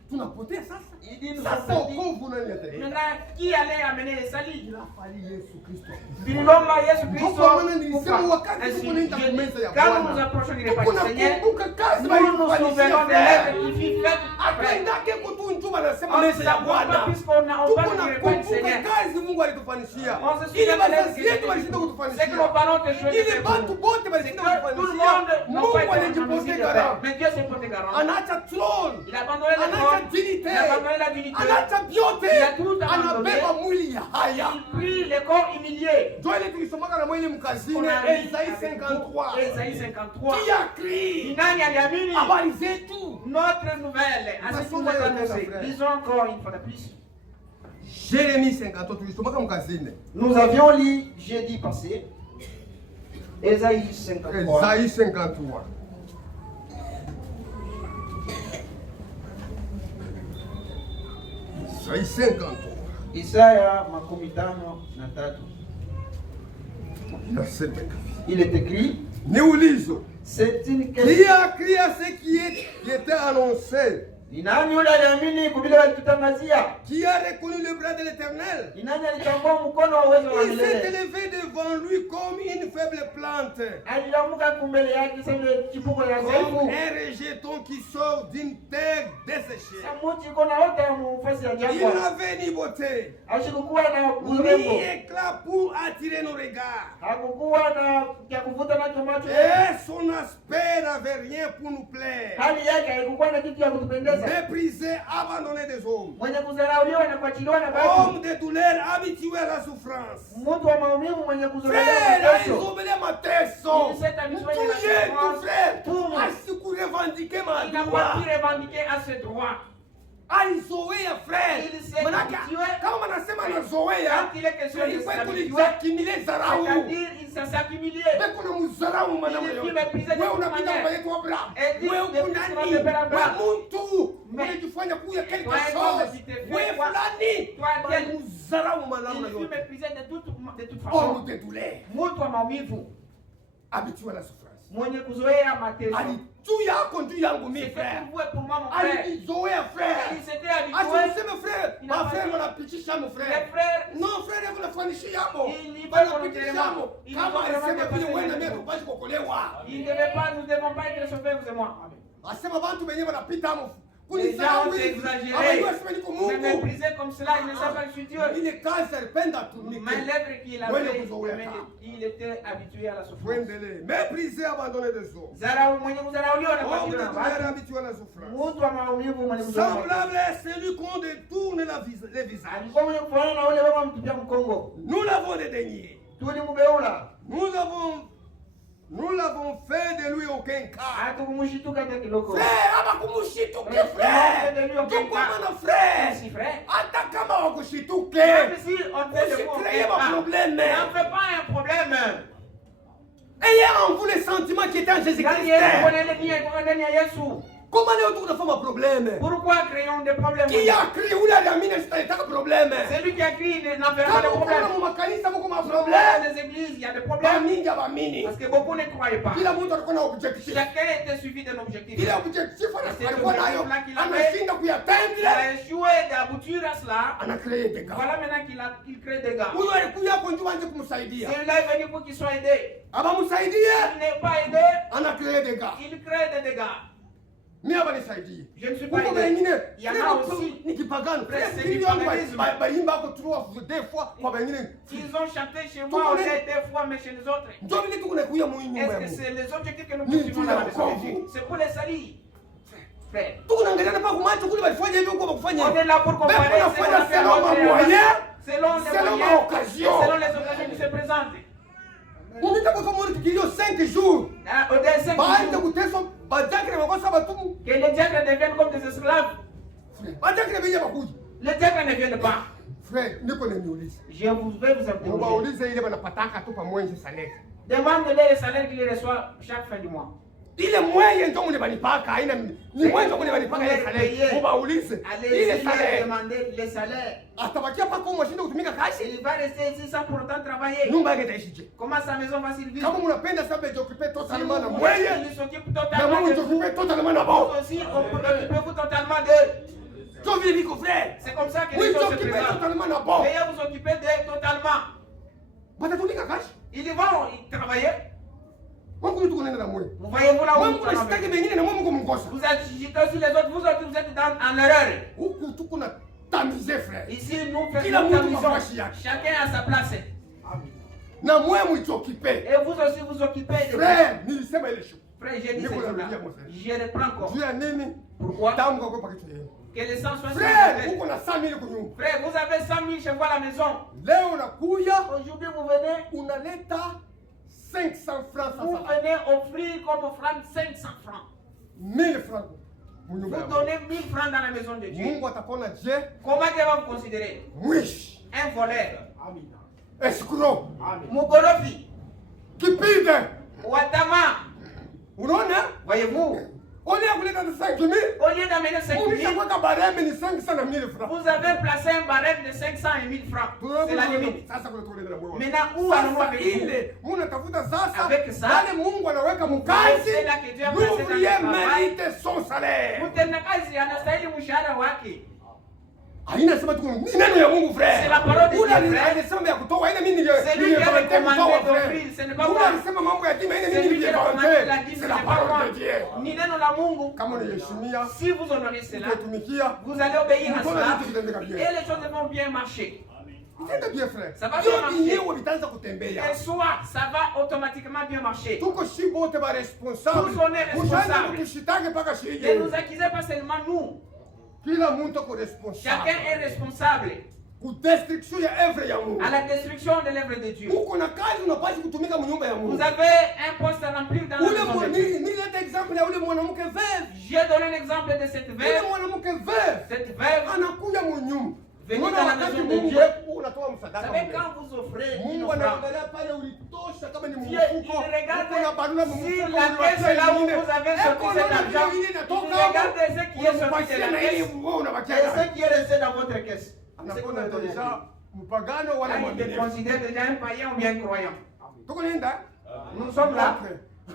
Tunapotea sasa. Il dit, nous Sasa sommes perdus. wokovu nani ataleta? Maintenant, qui allait amener les salis? Inafali Yesu Kristo. Bilomba Yesu Ndio Kristo. kwa maana nilisema kufa. wakati Ainsi, tuko nenda je dis, kumeza ya quand nous nous Bwana. approchons du repas du Seigneur, Tunakumbuka kazi nous nous walifanyia souvenons des frère. lèvres qui fit faite après. Atendake kutunjuma nasema On ne meza ya savait pas Bwana. puisqu'on a Tuko parle du repas du nakumbuka Seigneur. kazi Mungu alitufanishia. On se Ile souvient de wazazi l'œuvre yetu walishinda c'est que kutufanishia. nos parents te choisissent Ile pour watu nous. wote C'est walishinda que tout le kutufanishia. monde n'a Mungu pas été en alijipotea mesure de garant. faire. Mais Dieu s'est porté garant. Anaacha throne. Il a abandonné le Anaacha trône. dignité. Il a abandonné la dignité. Anaacha vyote. Il a tout abandonné. Anabeba mwili ya haya. Il prit le corps humilié. Ndio ile tulisomaka na mwili mkazini On a lu Esaïe avec 53. vous, Esaïe 53. Qui a crié? Ni nani aliamini? Habari zetu. Notre nouvelle. Ainsi que nous Nasoma avons yote annoncé. frère. Lisons encore une fois de plus. Jérémie 53 tulisomaka mkazini. Nous avions lu jeudi passé Esaïe 53. Esaïe 53. Esaïe 53. Isaya makumi tano na tatu. Inasema hivi. Il est écrit, Niulizo. c'est une Qui question. a crié à ce qui était annoncé? Ni nani yule aliamini kubile walitutangazia? Qui a reconnu le bras de l'Éternel? Ni nani alitambua mkono wa uwezo wa Il s'est milele? élevé devant lui comme une faible plante, Aliamuka kumbele yake sema chipuko ya comme zaifu. un rejeton qui sort d'une terre desséchée. Samuti kona wote ya mufasi ya Il jangwa. n'avait ni beauté, Ashikukuwa na ni urembo. éclat pour attirer nos regards. Hakukuwa na ya kuvuta nacho macho. Et son aspect n'avait rien pour nous plaire. Hali yake haikukuwa na kitu ya kutupendeza. Méprisé, abandonné des hommes. Mwenye kudharauliwa na kuachiliwa na Homme basi. de douleur, habitué à la souffrance. Mtu wa maumivu mwenye kuzoea Frère, mateso. aizombele mateso. Il s'est habitué à la Mtu yetu souffrance. frère, Tout. asikurevendique Il n'a pas madua. pu revendiquer à ses droits. Alizoea frère. Il s'est Manake habitué. kama wanasema anazoea, Quand il est question de ilikuwa s'habituer, kulijakimile dharau. c'est-à-dire il s'est accumulé. Wewe kuna mzarau mwanadamu Il est yote. méprisé de Wewe toute unapita manière. kwa yetu Abraham. Et dit, Wewe depuis kuna que nani? tu vas faire Abraham. Wewe mtu Mais- unajifanya kuya quelque Toi, chose. tu te fais Wewe quoi? fulani. Toi, quel- Wewe mzarau mwanadamu Il fut yote. méprisé de toute façon. Homme de douleur, Mtu wa maumivu habitué à la souffrance. mwenye kuzoea mateso. Ali juu yako juu yangu mimi C'était frère. pour vous et pour moi, mon frère. Alizoea frère. Il s'était habitué. Asiseme frère, Il n'a ma pas frère dit. wanapitisha mo Les frère. frères, Non frère yako nafanisha yamo. Il y va Wanapitisha volontairement. mo. Il Kama va alisema vraiment vile wewe na dépasser mimi les tupashi kuokolewa. il ne devait pas, nous ne devons pas être sauvés, vous et moi. Asema bantu benye wanapita mo. Les gens ont exagéré. Abayua sema niko Me Mungu. mépriser comme cela, il ne savent pas que je suis Dieu. Ile kazi alipenda atumike. Ma lèvre qu'il Wewe avait, kuzoea. il était habitué à la souffrance. Tuendelee. Méprisé, abandonné des hommes. Zarau mwenye kudharauliwa na Homme de kuachiliwa na douleur watu. habitué à la souffrance. Mtu wa maumivu mwenye kuzoea mateso. Semblable à celui qu'on détourne les visages. Alikuwa mwenye kufanana na ule baba mtupia mkongo. Nous l'avons dédaigné. Tulimbeula. Nous l'avons fait de lui aucun cas. Hatukumshituka hata kidogo. Frère, abakumshituke Frère, frère. de lui aucun Tuko cas. na frère. Merci, frère. Hata kama wakushituke. Même si on fait de vous Usikreye aucun cas, maproblème. n'en fait pas un problème. Ayez en vous les sentiments qui étaient en Ndani Jésus-Christ. yenu kuna ile nia iko ndani ya Yesu. Comment leo tunafanya problème? Pourquoi créons des problèmes? Qui a créé ou aliamini sitaleta problème? C'est lui qui a créé n'enverra pas de problème. Kama makanisa mko ma Dans problème. les églises, il y a des problèmes. Bamingi abamini. Parce que beaucoup ne croyaient pas. Kila mtu alikuwa na objectif. Chacun était suivi d'un objectif. Ile objectif alikuwa nayo. Il a Anashinda kuyatenda. échoué d'aboutir à cela. Ana créé des gars. Voilà maintenant qu'il crée des gars. Huyo alikuja kunjua anje kumsaidia. Celui-là est venu pour qu'il soit aidé. Abamsaidie. Il n'est pas aidé. Ana créé des gars. Il crée des dégâts. Mimi hapa nisaidie. Je ne suis pas Huko aidé. wengine Il y en a aussi. ni kipagano. C'est Hivi du wangu paganisme. baimba ko trois des fois kwa wengine. Ils ont chanté chez moi, on est des fois, mais chez les autres. Ndio vile tuko na kuya muhimu Est-ce ya que Mungu. c'est les objectifs que nous Ni poursuivons juu ya dans la wokovu. Jésus? C'est pour les salis. Frère. Tuko naangalia pa kumacho kule walifanya hivyo kwa kufanya. On est là pour comparer. Beko nafanya selon ma moyen. Selon les Selon ma moyens. occasion. Selon les occasions qui se présentent. On est d'accord comme tukilio 5 jours. Au des 5 Baada jours, kuteso badakre makosa batumu. que les diacres deviennent comme des esclaves. Badakre benye bakuja. Les diacres ne viennent pas. Frère, niko niulize. Je vais vous interroger. Mbaulize ile banapataka tu pamoja salaire. Demandez-les les salaires qu'ils reçoivent chaque fin du mois. Ile mwenye ndio mwenye banipaka haina ni mwenye ndio mwenye banipaka ile salaire. Mbaulize. Ile Allez salaire. demander les salaires. Atabakia pa kwa mashinde kutumika kazi. Il va rester ici sans pour autant travailler. Nyumba yake itaishije? Comment sa maison va survivre? Kama mnapenda sababu j'occuper Si totalement na vous mwenye. voulez qu'il s'occupe Na totalement mwenye de vous, j'occuper totalement na vous bon. aussi, occupez-vous totalement d'eux. Ndio vile niko frère. C'est comme ça que Oui, les choses se j'occuper présentent. totalement na bon. Veuillez vous occuper d'eux totalement. Batatumika kazi. Ils vont travailler. Mungu tuko nenda na mwenye. Vous voyez-vous là où Mungu vous en anashtaki avez. wengine na Mungu mkosa. Vous agitez aussi les autres, vous autres, vous êtes en erreur. Huku tuko na tamize frère. Ici, nous Kila faisons mtu la mission. mafasi yake. Chacun a sa place. Na mwe mwichokipe. Et vous aussi, vous occupez de Frère, nilisema ile shuku. Frère, j'ai dit Niko c'est narudia ça. mon frère. Je reprends encore. Juu ya nini? Pourquoi? Tamka kwa kitu yenu. Que les 100 soient Frère, satisfaits. uko na 100,000 kunyumba. Frère, vous avez 100 000 chez vous à la maison. Leo unakuya Aujourd'hui, vous venez, unaleta 500 francs vous sasa. venez offrir comme offrande 500 francs. 1000 francs. Munyumba Vous yako. donnez 1000 francs dans la maison de Dieu. Mungu atakuona je? Comment Dieu va vous considérer? Mwishi. Un voleur. Escroc. Mugorofi. Kipide. Watama. Unaona? Voyez-vous? Au lieu ya kuleta 5,000, Au lieu d'amener 5 000, ulishakweka bareme ni 500 na 1000 francs. vous avez placé un barème de 500 et 1000 francs. C'est la limite. Sasa kuna tunaenda na mwewe. Maintenant, où allons-nous Sasa avec vous? ile unatafuta sasa Avec ça, wale Mungu anaweka mkazi. c'est là que Dieu a placé dans le L'ouvrier travail. mérite son salaire. Mtendakazi anastahili mshahara wake. Haina sema tu ni neno ya Mungu frère. C'est la parole de Dieu, Ule frère. alisema ya kutoa ile mimi ndio. C'est lui qui a recommandé d'offrir, ce n'est pas Ule moi. alisema mambo ya dima ile C'est mimi lui qui ndio. a recommandé la dîme, ce C'est n'est la pas moi. parole de Dieu. Ni neno la Mungu. Kama unaheshimia, Si vous honorez cela, ukitumikia, vous allez obéir à Mbona cela vitu vitaendeka bien? et les choses vont bien marcher. itaenda bien frère. Ça va Ndio bien marcher. vinyewe vitaanza kutembea. Et soit, ça va automatiquement bien marcher. Tuko shi bote ba responsable. Tous on est responsable. Ushaanza kutushitaki mpaka Ne shije. nous accusez pas seulement nous. Kila mtu ako responsable. Chacun est responsable Ku destruction ya œuvre ya Mungu. à la destruction de l'œuvre de Dieu. Uko na kazi unapaswa kutumika mnyumba ya Mungu. Vous avez un poste à remplir dans la Ule maison de Dieu. nileta example ya ule mwanamke veuve. J'ai donné l'exemple de cette Ule veuve. mwanamke veuve Cette veuve, anakuja mnyumba. Venez Unaona dans la wakati maison de Mungu Dieu. unatoa vous msadaka. savez, mbele. quand vous offrez une Mungu offrande, anaangalia pale ulitosha kama ni Dieu, mfuko. il regarde Uko na barua si mfuko. la caisse là où vous avez sorti cet argent, il regarde ce qui est sorti de la caisse et ce qui est resté dans votre caisse. C'est qu'on a donné. mpagano wala Là, il te mwaminifu. considère déjà un païen ou bien un croyant. Tuko nenda? Nous sommes là.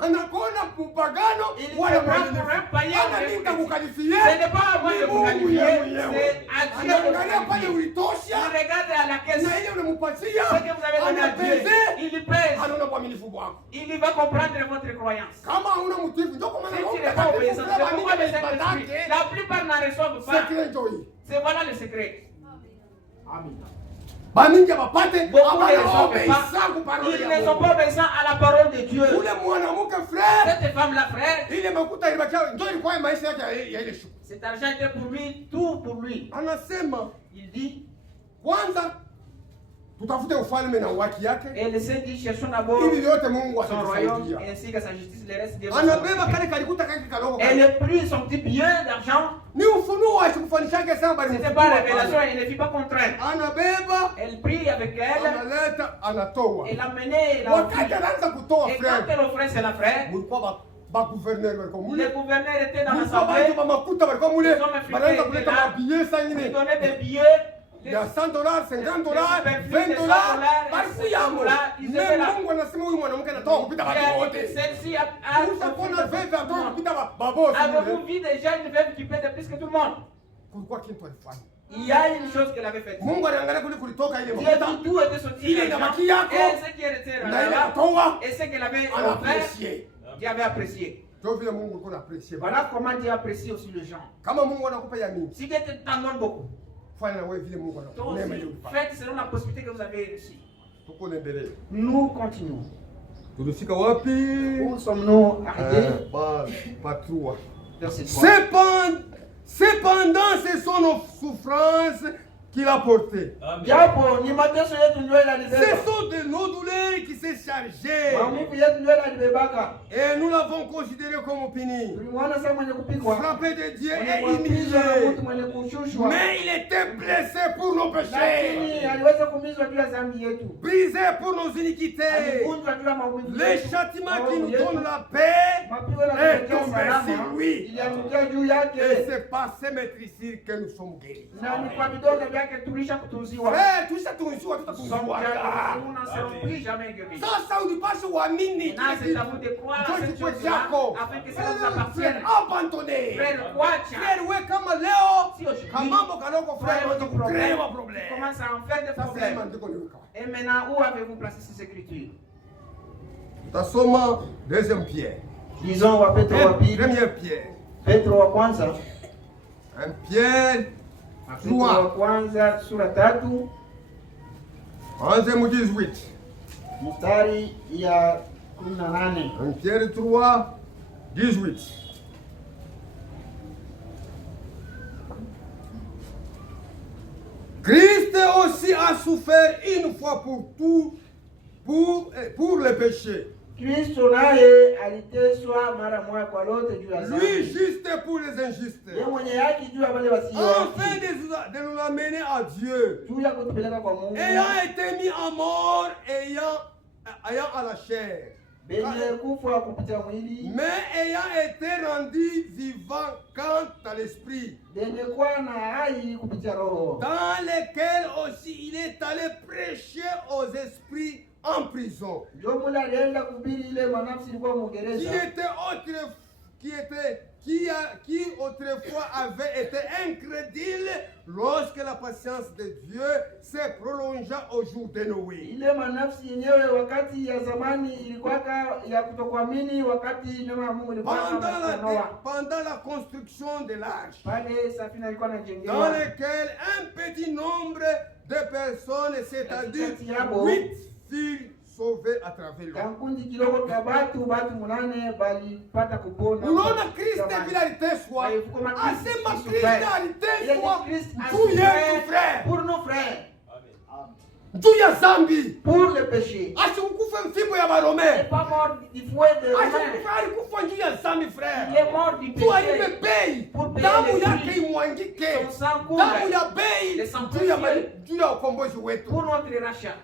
Anakuona mpagano Il wala te prend mwaminifu. pour un païen ou un Anamita chrétien. kukalifie. Ce n'est pas à moi de vous qualifier, c'est à Dieu de Anaangalia vous pale qualifier. ulitosha. Il regarde à la caisse Na ile unampatia. ce que vous avez donné à Dieu. Anapeze. Il pèse. Anaona mwaminifu bwako. Il va comprendre votre croyance. Kama hauna mtifu ndio kwa maana Si tu Roho n'es pas Mtakatifu obéissant, c'est pourquoi le Saint-Esprit, badake. la plupart n'en reçoivent pas. Secret ndio hii. C'est voilà le secret. Bamingi bapate Beaucoup ne abana reçoivent obeisa ku pas. parole Ils ya ne sont Mungu. pas obéissants à la parole de Dieu. Ule mwanamke frère Cette femme-là, frère, ile makuta ilibakia ndio ilikuwa maisha yake ya ile shuku. cet argent était pour lui, tout pour lui. Anasema Il dit, kwanza tutafute ufalme na haki yake. et le Saint dit, cherchons d'abord Hivi vyote Mungu son royaume atatusaidia. ainsi que sa justice, le reste Dieu. Anabeba kale kalikuta kake kaloko. Et le prix, son petit bien d'argent, Ni ufunuo asikufanishake sana bali. c'était pas révélation, elle ne fut pas contrainte. Anabeba Elle prie avec elle, analeta anatoa. elle l'a menée, elle a Wakati offert. anaanza kutoa Et quand frère. elle offrait cela, frère, Mulikuwa Les gouverneurs étaient dans l'assemblée. Ils donnaient des billets. Il y a $100, $50, $20, avez-vous vu déjà une veuve qui paie plus que tout le monde? Il y a une chose qu'elle avait faite. Dieu a dit d'où était sorti l'argent et ce qui était là-bas et ce qu'elle avait offert, Dieu avait apprécié. Voilà comment Dieu apprécie aussi les gens. Si Dieu t'en donne beaucoup, faites selon la possibilité que vous avez reçue. Nous continuons. Où sommes-nous arrivés? Cependant, ce sont nos souffrances qu'il a portées. Ce sont de nos douleurs qui s'est chargé. Et nous l'avons considéré comme puni. Frappé de Dieu et humilié. Mais il était blessé pour nos péchés. Brisé pour nos iniquités. Le châtiment qui nous donne la paix est tombé sur lui. Et c'est par ces maîtrises que nous sommes guéris. Sasa ulipasha uamini abandonné. Frère, we kama leo kamambo kaloko frère kucréer un problème. Commence à en faire des problèmes. Et maintenant, où avez-vous placé ces écritures? Tasoma deuxième Pierre. Disons wa Petro wa pili. Première Pierre. Petro wa kwanza. Un Pierre. Petro wa kwanza sura 3. 11-18. Mstari ya 18. 1 Pierre 3, 18. Christ aussi a souffert une fois pour tout, pour les péchés. Kristo naye aliteswa mara moja kwa lote juu ya dhambi. Lui juste pour les injustes. Yeye mwenye haki juu ya wale wasio haki. Afin de nous amener à Dieu. Juu ya kutupeleka kwa Mungu. Ayant été mis en mort, ayant à la chair. Benye kufa kupitia mwili. Mais ayant été rendu vivant quant à l'esprit. Benye kuwa na hai kupitia roho. Dans lequel aussi il est allé prêcher aux esprits en prison. Qui autrefois avait été incrédule lorsque la patience de Dieu s'est prolongée au jour de Noé. Pendant la construction de l'arche, dans lequel un petit nombre de personnes, c'est-à-dire 8 filles sauvées à travers l'eau. Unaona Kristo vile aliteswa, asema Kristo aliteswa juu yetu frère, pour nos frères, juu ya zambi, pour le péché. Asikufa mfimbo ya Barome, il n'est pas mort du fouet de Romain, alikufa juu ya zambi frère. Il est mort du péché. Tu alipe bei, damu yake imwangike, damu ya bei juu ya ukombozi wetu. Pour notre rachat.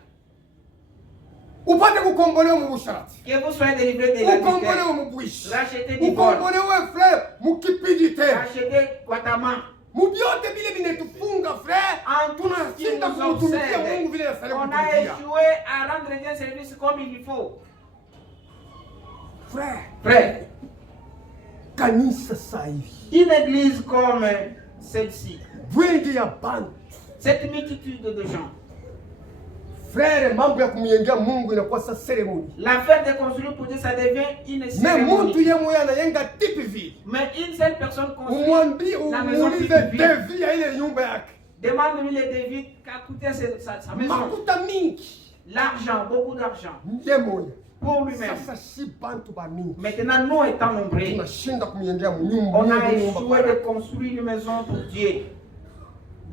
Upate kukombolewa mu busharati. Que vous soyez délivrés de la ukombolewa mu bwishi. Racheter du vol. Ukombolewa frère mu kipidite. Racheter kwa tamaa. Mu byote bile binetufunga frère. Tunashinda kumtumikia Mungu vile yastahili kutumikia. On a échoué à rendre Dieu service comme il faut. Frère. Kanisa sasa hivi. Une église comme celle-ci. Wengi ya bantu. Cette multitude de gens. Frère, mambo ya kumyengia Mungu inakuwa sasa ceremony. L'affaire de construire pour Dieu, ça devient une cérémonie. Mais mtu yeye mwenyewe anayenga tipi vile. Mais une seule personne construit la maison de vie ya ile nyumba yake. Demande-lui les devis qu'a coûté sa maison. Makuta mingi. L'argent, beaucoup d'argent. Ndiye moyo. Pour lui-même. Sasa si bantu ba mingi. Maintenant nous étant nombreux, tunashinda kumyengia nyumba. On a échoué de construire une maison pour Dieu.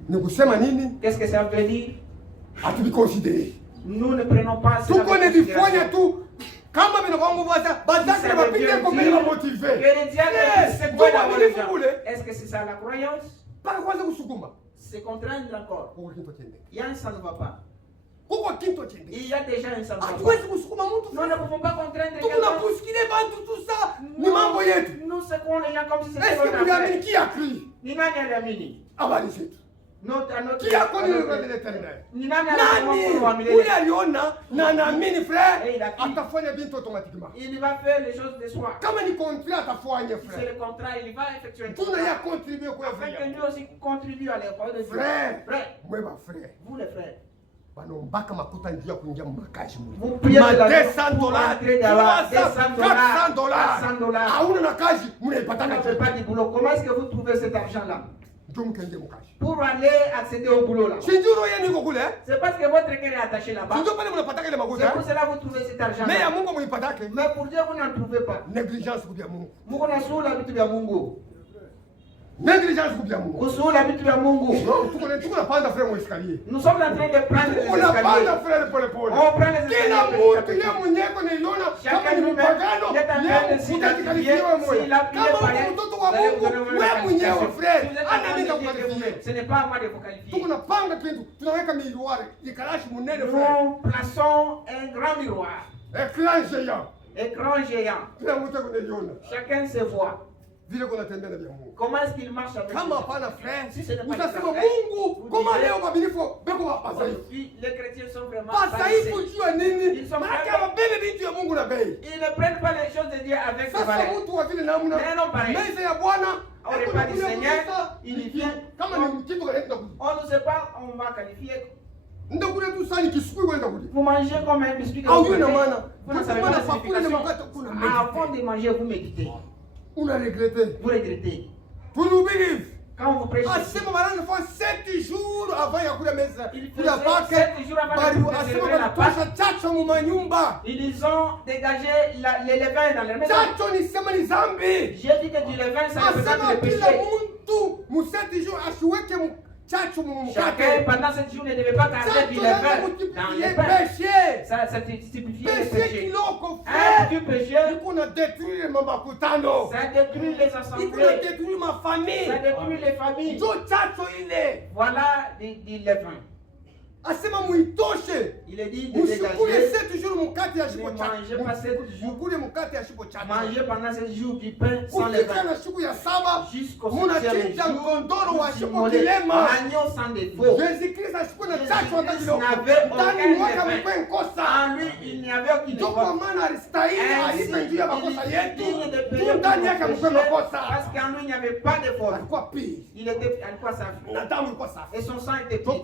Ni kusema nini? Qu'est-ce que ça veut dire? Hatubikonsidere. Nous ne prenons pas ça. Tuko ne bifanya tu kama binabangu baza bazakire bapite ko mbele ba motiver. Est-ce que c'est ça la croyance? Pas kwanza kusukuma. C'est contraindre encore. Il y a un ça ne va pas. Kuko kintu chende. Il y a déjà un savoir. Hatuwezi kusukuma mtu. Nous ne pouvons pas contraindre quelqu'un. Tunapuskile bantu tout ça. Ni mambo yetu. Nous secouons les gens comme si c'était notre affaire. Est-ce que qui a cru? Ni nani aliamini? Habari zetu. Qui a connu le roi de l'Éternel? Nani ule aliona na anaamini frère atafanya bintu automatiquement. Il va faire les choses de soi. Kama ni contrat atafanya frère. C'est le contrat, il va effectuer un contrat. Tunaya contribuer kwa afin que nous aussi contribuons à l'effort de Dieu. Frère, mweba frère. Vous les frères. Banombaka makuta njia kuingia makaji muli. Vous priez de la $200, $400. Hauna na kazi mnaipata na pas du boulot. Comment est-ce que vous trouvez cet argent là? Pour aller accéder au boulot là. C'est parce que votre cœur est attaché là-bas. C'est pour cela que vous trouvez cet argent là. Mais pour Dieu vous n'en trouvez pas. Négligence pour Dieu. Négligence pour Dieu. Nous sommes en train de prendre les escaliers. On prend les escaliers. Chacun de nous est en train de s'identifier s'il a pu les pareils. Ce n'est pas à moi de vous qualifier. Nous plaçons un grand miroir. Écran géant. Chacun se voit. Comment est-ce qu'il marche avec Dieu? Si ce n'est pas les chrétiens sont vraiment ils ne prennent pas les choses de Dieu avec ce valeur. Mais non pareil. On n'est pas du Seigneur, il vient. On ne sait pas, on va qualifier. Vous mangez comme un biscuit. Vous ne savez pas la signification. Avant de manger, vous méditez. Vous regrettez. Vous regrettez. Pour nous vivre. Quand vous prêchez. À ce moment-là, il faut 7 jours avant il y a de messe. Il faisait 7 jours avant de la Pâque. Ils ont dégagé les levains dans leur maison. J'ai dit que du levain, ça représente le péché. Chacun, pendant 7 jours, ne devait pas garder du levain dans les pains. Ça typifiait le péché. Du péché, ça détruit les assemblées. Ça détruit ma famille. Ça détruit les familles. Voilà du levain. Il est dit de dégager. Ne mangez pas 7 jours. Mangez pendant 7 jours du pain sans levain. Jusqu'au 7e jour, l'agneau sans défaut. Jésus-Christ n'avait aucun levain. En lui, il n'y avait aucune défaut. Ainsi, il est digne de payer pour nos péchés, parce qu'en lui, il n'y avait pas de faute. Il était à quoi ça? Et son sang était pur.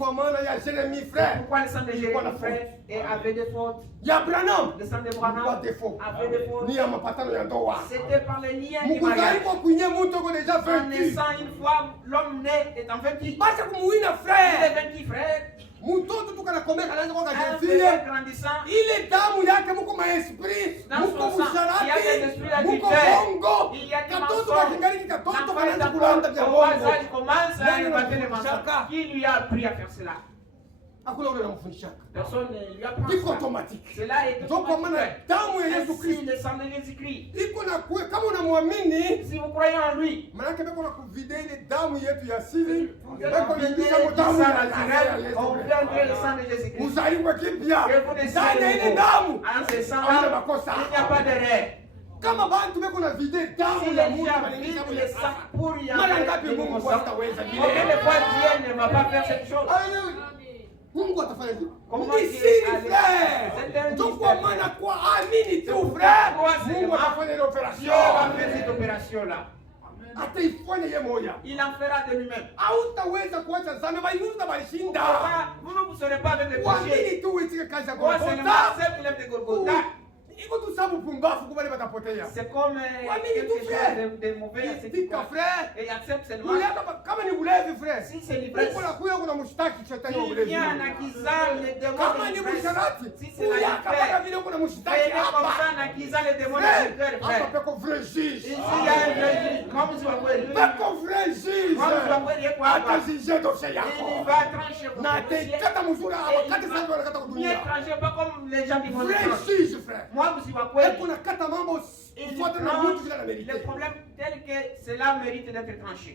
Pourquoi le sang de Jérémie, frère, avait des fautes? Le sang de Branham avait des fautes. C'était par les liens du mariage. En naissant une fois, l'homme né est en vaincu. Il est vaincu, frère. Grandissant, dans son sang, il y a des esprits adultères, il y a des mensonges. L'enfant au bas âge commence à inventer les mensonges. Qui lui a appris à faire cela? Personne ne lui apprend ça. Automatique. Cela est automatique. Ainsi, le sang de Jésus-Christ. Si vous croyez en lui, on vient le sang de Jésus-Christ. Et vous naissez en ce sang-là, il n'y a pas d'erreur. Si les gens vivent le sang pour y avoir de l'innocence, combien de fois Dieu ne va pas faire cette chose? Mungu atafanya nini? Ni siri frère. Donc kwa maana kwa amini tu frère. Mungu atafanya ile operation. Dieu va faire cette opération là. Ataifanya yeye moja. Il en fera de lui-même. Hautaweza kuacha dhambi bali utabalishinda. Vous ne vous serez pas avec le péché. Amini tu uitike kazi ya Golgotha. C'est comme quelque chose de mauvais à ce qui passe. Et accepte seulement. Si c'est l'ivresse, il vient en accusant les démons de l'ivresse. Si c'est la l'ivresse, il est comme ça en accusant les démons de l'ivresse. Ici, il y a un vrai juge. Comme si on pouvait lui. Il va trancher pour vous. Il trancher pas comme les gens qui vont le trancher. Moi, je suis pas le problème tel que cela mérite d'être tranché.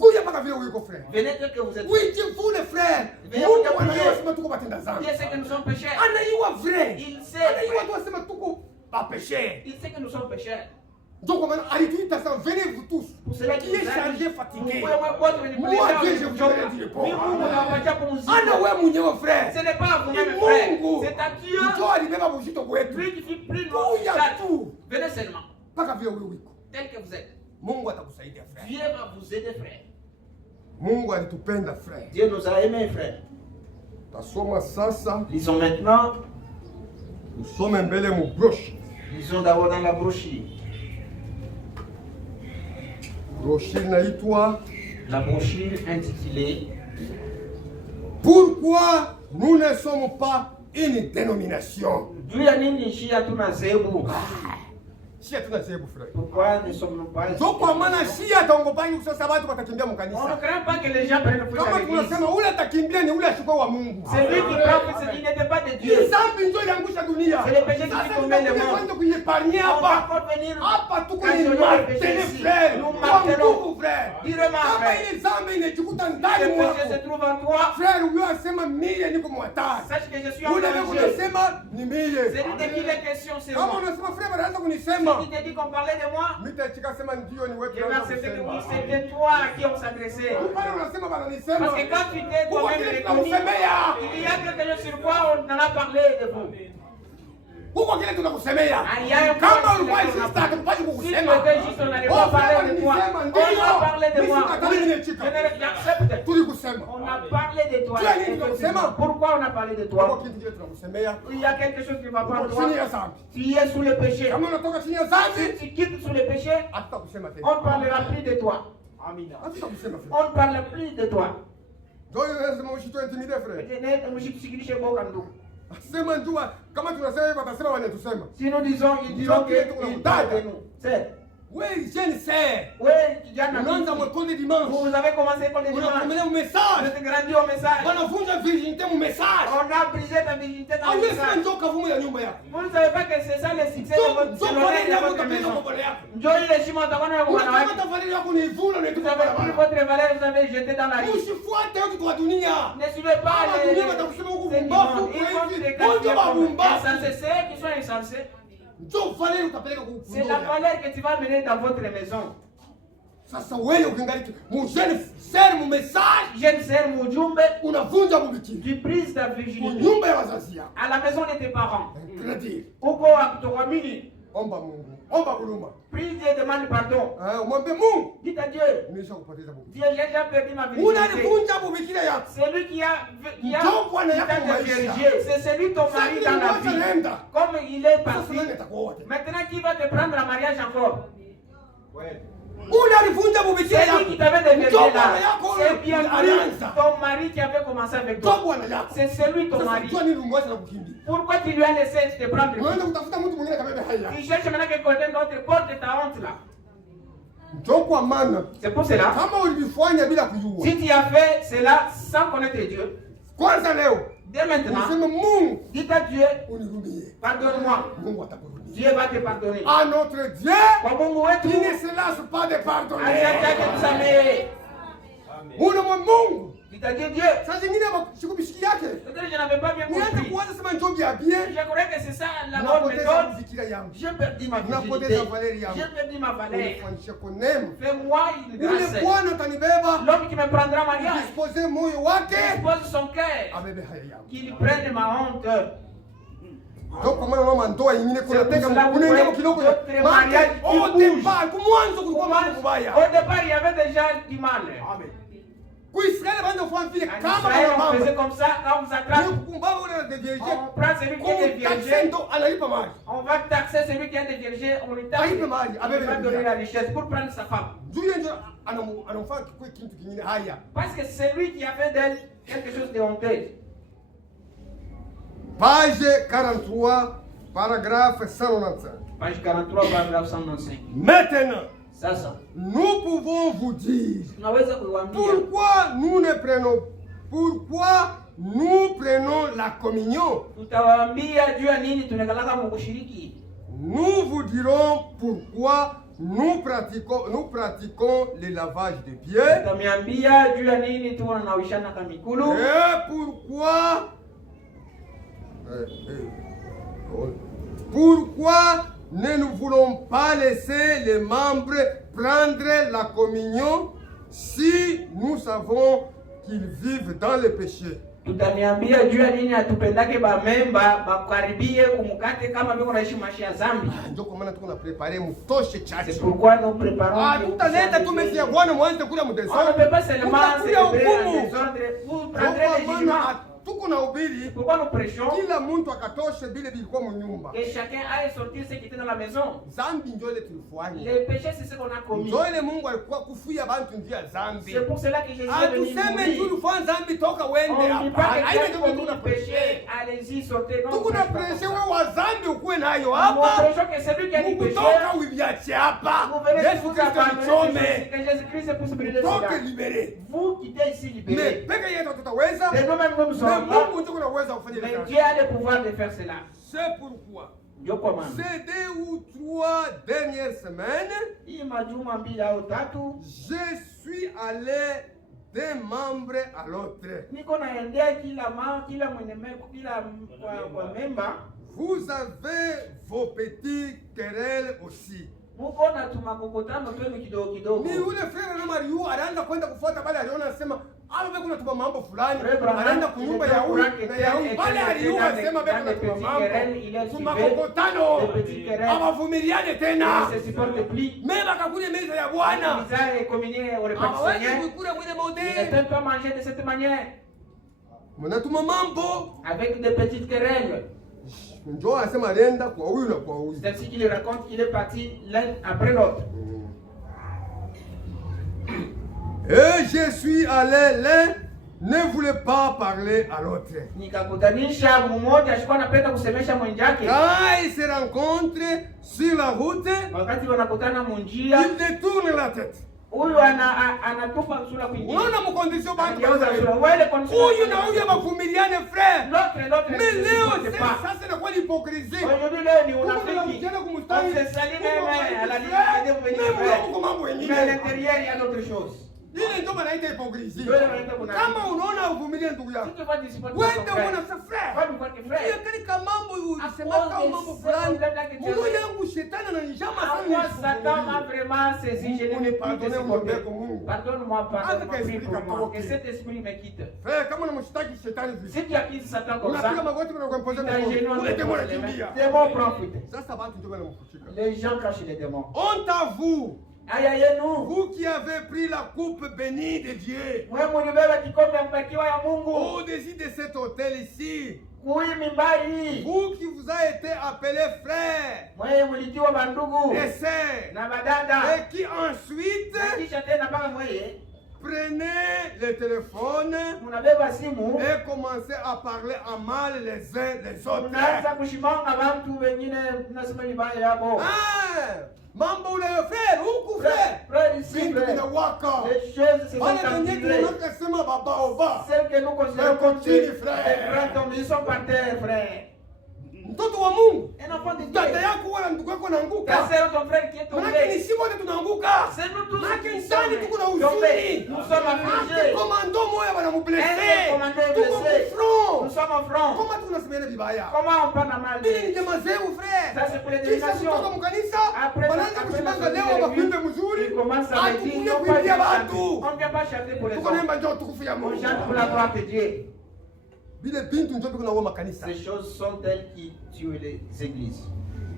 Kuya mpaka vile uko frère. Venez tel que vous êtes. Oui, vous les frères. Mungu anayosema tuko batenda zambi. Dieu sait que nous sommes pécheurs. Anaiwa vrai. Il sait. Anaiwa tu asema tuko ba pécheurs. Il sait que nous sommes pécheurs. Donc on alituita ça, venez vous tous. Pour cela qui est chargé, fatigué. Moi Dieu je vous ai dit pour. Ana wewe mwenyewe frère. Ce n'est pas à vous-même frère. C'est à Dieu. Ndio alibeba buzito kwetu. Lui qui fit plus loin. Venez seulement. Paka vile wewe uko. Tel que vous êtes. Mungu atakusaidia frère. Dieu va vous aider frère. Mungu alitupenda frère. Dieu nous a aimés frère. Tasoma sasa. Lisons maintenant. Nous sommes mbele mu brochure. Lisons d'abord dans la brochure. Brochure naitwa la brochure intitulée Pourquoi nous ne sommes pas une dénomination? Juu ya nini shia tuna zebu? Shia tuna zebu frère. Pourquoi ne sommes-nous pas? Ndio kwa maana shia taongopanyi kusasa watu watakimbia mkanisa. On ne craint pas que les gens prennent le Kama tunasema ule atakimbia ni ule ashukua wa Mungu. C'est lui qui prend ce qui n'était pas de Dieu. Zambi ndio iliangusha dunia. C'est le péché qui tombe le monde. Kwanza kuiparnia hapa. Hapa tuko ni martele frère. Nous martelons frère. Durement Kama frère. ile zambi inajikuta Le ndani mwako. péché se trouve en toi. Frère, huyo asema mie niko mwatari. Sache que je suis en Ule danger. unasema ni mie. C'est lui de qui les questions c'est Kama moi. unasema frère anaanza kunisema. Si tu te dis qu'on parlait de moi, Mitachika sema ndio ni wewe. je vais accepter que oui, c'était toi à qui on s'adressait. Pale unasema bananisema. Parce que quand tu t'es toi-même reconnu, il y a quelque chose sur quoi on en a parlé de vous. Huko kile tunakusemea. Kama ulikuwa sister tukupaki Si tu kukusema. étais juste, on n'allait pas parler de toi. On a parlé de moi. J'accepte. Tulikusema. On a parlé de toi. Tu as dit tunakusema. Pourquoi on a parlé de Huko toi? kitu kile tunakusemea. Il y a quelque chose qui ne va pas en toi. Chini ya zambi. Tu es sous le péché. Kama unatoka chini ya Si zambi, tu quittes sous le péché, hata kusema tena. on ne parlera plus de toi. Amina. Hata kusema frère. On ne parle plus de toi. Ndio lazima ushitoe intimide frère. Sema njua kama tunasema hivyo watasema wanatusema. Si nous disons, ils diront qu'ils parlent de nous. C'est. Oui, jeune sœur. Oui, kijana. Unaanza mwekole dimanche. Vous avez commencé l'école de dimanche. Unakomelea Vous message. êtes grandi au message. Wanavunja virginité mu message. On a brisé ta virginité dans le Hawezi sema message. njoo kavumu ya nyumba yako. Vous ne savez pas que c'est ça le succès de votre Njoo l'honneur de yako votre utapeleka maison. kwa bwana yako. Njoo ile heshima utakuwa nayo kwa bwana wako. Unakamata valeur yako ni vula na Vous tuko avez pris baba. votre valeur, vous avez jeté dans la rue. Usifuate watu kwa dunia. Ne suivez pas Kama les dunia watakusema huku ces mbafu demandes. Ils vont kwa te hivi. déclarer Bonjo comme mabumbafu. insensés. Ceux qui sont insensés, Njoo valeur utapeleka kwa c'est la valeur que tu vas mener dans votre maison. Sasa wewe ukingaliki mu jeune sœur mu message Jeune sœur Mujumbe, unavunja mubikini. tu brises ta Mu virginité nyumba ya wazazi yako. à la maison de tes parents. Crédit. Uko akutokamini. Omba Mungu. Omba huruma. Prie Dieu, demande pardon. Umwambie Mungu. Dis à Dieu, Nimesha kupoteza mubikini. Dieu, j'ai déjà perdu ma virginité. Unalivunja mubikini yako. C'est lui qui a Njoo Bwana yako maisha. vierge. C'est celui ton mari dans la vie. Comme il est parti. Sasa nani atakuoa tena? Maintenant, qui va te prendre en mariage encore? Unalivunja mubikini C'est yako. lui qui t'avait développé Njoo Bwana là. yako C'est bien lui, alianza. ton mari qui avait commencé avec Njoo toi. Bwana yako. C'est celui ton Sasa mari. jua nini umwacha na kukimbia. Pourquoi tu lui as laissé te prendre? Unaenda kutafuta mtu mwingine kabebe haya. Tu cherches maintenant que quelqu'un d'autre porte ta honte là. Njoo kwa maana C'est pour cela. kama ulivifanya bila kujua. Si tu as fait cela sans connaître Dieu, Kwanza leo dès maintenant, useme Mungu dis à Dieu, unihurumie. pardonne-moi. Mungu atakuhurumia. Dieu va te pardonner. À notre Dieu, Kwa Mungu wetu, qui ne se lasse pas de pardonner. anataka kusamehe. Una mwa Mungu. Dis à Dieu, Dieu. Saa zingine sikubishiki yake. Peut-être que je n'avais pas bien Nianze compris. kuanza sema njoo bia bien. Je croyais que c'est ça la bonne Unapoteza méthode. mzikira yangu. J'ai perdu ma virginité. Unapoteza valeur yangu. J'ai perdu ma valeur. Unifanyishe kwa neema. Fais-moi une Ule grâce. Bwana utanibeba. L'homme qui me prendra mariage, Dispose moyo wake. dispose son cœur, Abebe haya yangu. qu'il prenne ma honte. Ndio kwa maana mama ndoa nyingine kuna C'est tenga pour cela unaingia que kidogo. votre mariage qui Au bouge. départ, kumwanzo kulikuwa mambo kubaya. Au départ, il y avait déjà du mal. Amen. Kuisraeli bando fanya vile En kama Israël, on mama. faisait comme ça, quand vous attrapez, Kukumba ule de vierge. on prend celui qui est des vierges, Ndo analipa mali. on va taxer celui qui est des vierges, on lui taxe, Aipe mali, on abebe va na donner bibi. la richesse pour prendre sa femme. Juu yeye ndio anamfanya kwa kitu kingine haya. Parce que c'est lui qui a fait d'elle quelque chose de honteux. Page 43, paragraphe 195. Page 43, paragraphe 195. Maintenant, Sasa, nous pouvons vous dire tunaweza kuiwaambia pourquoi nous prenons la communion. tutawaambia juu ya nini tunakalaka kushiriki. Nous vous dirons pourquoi nous pratiquons le lavage des pieds. Et pourquoi ne nous voulons pas laisser les membres prendre la communion si nous savons qu'ils vivent dans le péché? Tutaniambia juu ya nini atupendake ba memba bakaribie kumukate kama biko naishi maisha ya zambi. Ndio kwa maana tuko na prepare mtoshe chache. C'est pourquoi nous préparons. Tutaleta tu mesi ya Bwana mwanze kula mtesoni. On ne peut pas seulement célébrer les ordres, vous prendrez les jugements. Tuko na ubiri. Pourquoi nous prêchons? Kila mtu akatoshe bile bilikuwa mnyumba. Que chacun aille sortir ce qui était dans la maison. Zambi ndio ile tulifanya. Les péchés c'est ce qu'on a commis. Ndio ile Mungu alikuwa kufuia bantu njia zambi. C'est pour cela que Jésus est venu. Atuseme tu ulifanya zambi toka wende hapa. Haina ndio tuna péché. Allez-y sortez non. Tuko na péché wewe wa zambi ukuwe nayo hapa. Nous prêchons que celui qui a dit péché. Kutoka uibiache hapa. Yesu Kristo mchome. Que Jésus-Christ puisse brûler cela. Toke libéré. Vous quittez ici libéré. Mais peke yetu tutaweza. Et nous-mêmes nous sommes. Mais Dieu a le pouvoir de faire cela. C'est pourquoi ces 2 ou 3 dernières semaines, je suis allé d'un membre à l'autre. Vous avez vos petits querelles aussi. Ni ule frère na Mariu anaanza kwenda kufuata bale aliona anasema hapo kuna tuma mambo fulani anaenda kunyumba ya huyu na ya huyu bale aliua anasema beko na tuma mambo tumakokotano hawavumiliane tena mema kakule meza ya Bwana hawawezi kukula mwile modeli mnatuma mambo avec des petites querelles. Njoo anasema alienda kwa huyu na kwa huyu. C'est ainsi qu'il raconte qu'il est parti l'un après l'autre. Et je suis allé, l'un ne voulait pas parler à l'autre. Nikakutanisha mmoja alikuwa anapenda kusemesha mwenzake. Quand ils se rencontrent sur la route, wakati wanakutana munjia, il détourne la tête. Huyu anatupa sura kwingine. Unaona mkondisio bantu huyu na huyu mavumiliane frère. L'autre mais leo sasa na kwa hypocrisie. Aujourd'hui leo ni unafiki. On se salue même à la limite de venir. Mais à l'intérieur il y a d'autres choses. Ile ndio maana inaitwa hypocrisie. Kama unaona uvumilie ndugu yako. Wewe unaona frère. Hiyo katika mambo unasema kama mambo fulani. Mungu yangu shetani ananijama sana. Satan m'a vraiment saisi, je ne pardonne Mungu. Pardonne-moi, pardonne-moi. Que cet esprit me quitte. Frère, kama unamshtaki shetani vipi? Si tu accuses Satan comme ça. Unapiga magoti na kumpoza Mungu. Ule démon anakimbia. Démon profite. Sasa watu ndio wanamkushika. Les gens cachent les démons. Honte à vous. Vous qui avez pris la coupe bénie de Dieu au-dessus de cet hôtel ici, vous qui vous avez été appelés frères et sœurs, et qui ensuite prenez le téléphone et commencez à parler en mal les uns des autres. Mambo unayofanya huku frère inawaka wale wenyewe tunakasema baba oba ils sont par terre frère. Mtoto wa Mungu dada yako wala ndugu yako naanguka lakini si wote tunaanguka lakini ndani tuko na uzuri komando moya bana mublesse nous sommes en front kama tunasemena vibaya comment on parle mal ili ni jamaa zeu frère ça c'est pour les générations kutoka mkanisa wanaanza kushimanga leo wakuimbe mzuri atukuye kuimbia watu on vient pas chanter pour les tuko naimba njoo tukufu ya Mungu on chante pour la gloire de Dieu. Ces choses sont elles qui tuent les églises.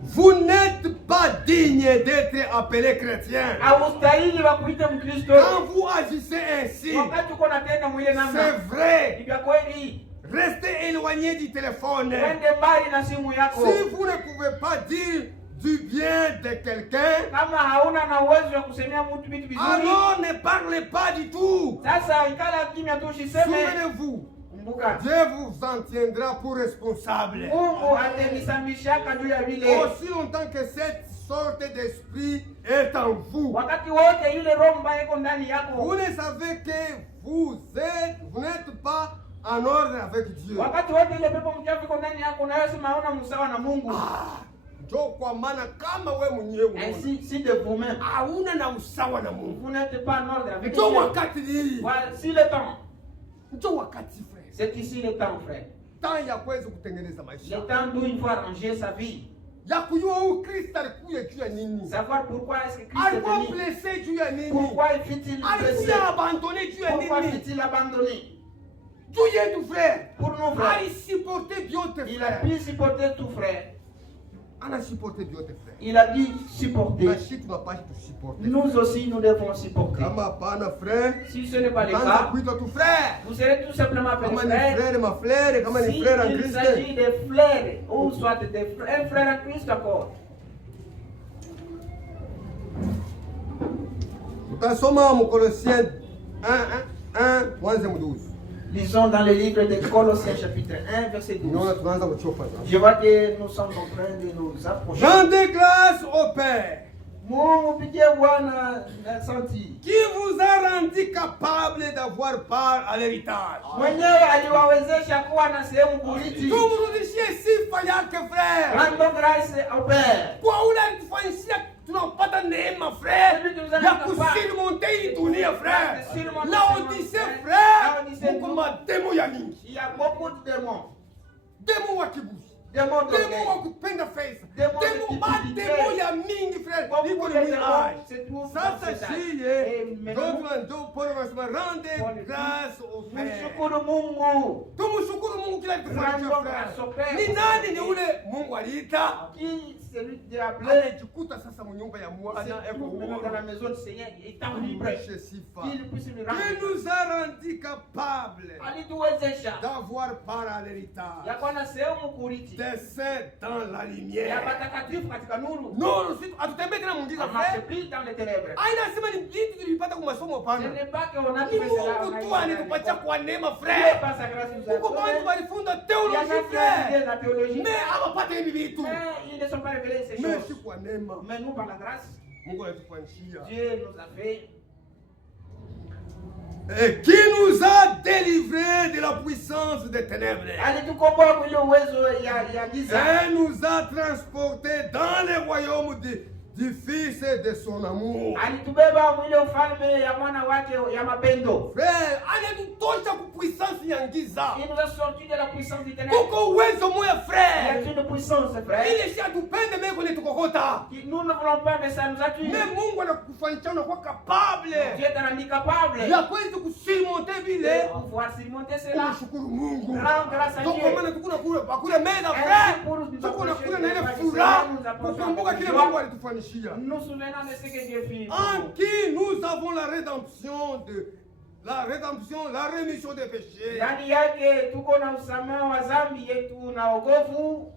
Vous n'êtes pas digne d'être appelé chrétien. Quand vous agissez ainsi, c'est vrai. Restez éloigné du téléphone. Si vous ne pouvez pas dire du bien de quelqu'un, alors ne parlez pas du tout. Souvenez-vous, Dieu vous en tiendra pour responsable. Aussi longtemps que cette sorte d'esprit est en vous. Vous ne savez que vous n'êtes pas en ordre avec Dieu. Kwa maana kama wewe mwenyewe Ainsi, si de vous-même, hauna na usawa na Mungu. vous n'êtes pas en ordre avec Njoo Dieu. wakati hii. Voici le temps. Njoo wakati frère. C'est ici le temps, frère. Temps ya kuweza kutengeneza maisha. Le temps d'où il faut arranger sa vie. Ya kujua huyu Kristo alikuja juu ya nini? Savoir pourquoi est-ce que Christ est Alikuwa venu. blessé juu ya nini? Pourquoi fut-il blessé? Alikuwa abandonné juu ya Pourquoi nini? fut-il abandonné? Juu yetu frère. Pour nous, frère. Alisupporté vyote Il a frère. pu supporter tout, frère. Anasupporté vyote frère. Il a dû supporter. Na sisi tunapaswa tusupporte. Nous aussi, nous devons supporter. Kama hapana frère, Si ce n'est pas le anza cas, kuitwa tu frère. vous serez tout simplement appelé Kama ni frère. frère ma frère, kama ni Si frère en il Christ. s'agit de frères, ou soit de un frère en Christ encore. Tutasoma mu Colossiens 1 mwanzo mu 12. Lisons dans le livre de Colossiens chapitre 1 verset 12. Unaona tunaanza kuchoka sasa. Je vois que nous sommes en train de nous approcher. Rendez grâce au Père Mungu pigie Bwana asante. qui vous a rendu capable d'avoir part à l'héritage. Mwenyewe aliwawezesha kuwa na sehemu kurithi. Tumrudishie sifa yake frère. Rendons grâce au Père. Kwa ule alitufanyishia tunapata neema frère ya kusurmonter hii dunia frère. Laodicée frère, muko mademo ya mingi. Il y a beaucoup de démons. Demo wa kiburi. Démons Demo d'orgueil. wa kupenda pesa. Demo de Demo cupidité. mademo ya mingi frère. Beaucoup Iko de ni démons mwilai. se trouvent dans Sasa cet âge. shiye Et maintenant, ndio Paulo anasema rende grâce au Père. mshukuru Mungu. Tumshukuru Mungu kila kitufanyia Rendons grâce au frère. Père. Ni nani ni ule Mungu aliita? Qui celui qui a appelé Anajikuta sasa mnyumba ya Bwana se eko trouve maintenant dans la maison du Seigneur, étant libre, Mwishe sifa. qu'il puisse lui Qui rendre. nous a rendu capable Alituwezesha d'avoir part à l'héritage ya kuwa na sehemu kurithi des saints dans la ya lumière. watakatifu katika nuru. Non, si hatutembei tena mwingiza On marche frère. plus dans les ténèbres. Aina sema ni vitu tulipata kwa masomo Ce pana. n'est pas qu'on a Ni trouvé cela. Mungu tu anitupatia kwa neema Dieu frère. par sa grâce nous a Huko bantu donné. walifunda Il y a theologie des frères frère. la théologie, Mais hawapata hivi vitu. mais ils ne sont pas révélés ces Mais si choses. kwa neema. Mais nous, par la grâce, Mungu anatufanyishia. Dieu nous a fait Et qui nous a délivrés de la puissance des ténèbres. alitukomboa kwa ile uwezo ya giza. Et nous a transportés dans le royaume du Fils et de son amour. Alitubeba mwile ufalme ya mwana wake ya mapendo. Frère, anatutosha ku puissance ya giza. Il nous a sortis de la puissance du ténèbre. Kuko uwezo moya Il y frère. a une puissance, frère. Ile si atupende meko kwenye tukokota. Nous ne voulons pas, mais ça nous a tués. Mais Mungu anakufanyisha unakuwa capable Dieu t'a rendu capable ya kuweza kusurmonter vile. de pouvoir surmonter cela. Unashukuru Mungu. Rends grâce à Donc Dieu. maana tukuna kule bakule meza Ainsi, frère. pour nous Tukuna approcher kule de na ile la furaha. nous approchons Kukumbuka avec kile joie. Mungu alitufanyishia. Nous souvenons de ce que Dieu fit. En qui nous avons la rédemption, la rémission des péchés. Ndani yake tuko na usamaha wa dhambi yetu na wokovu.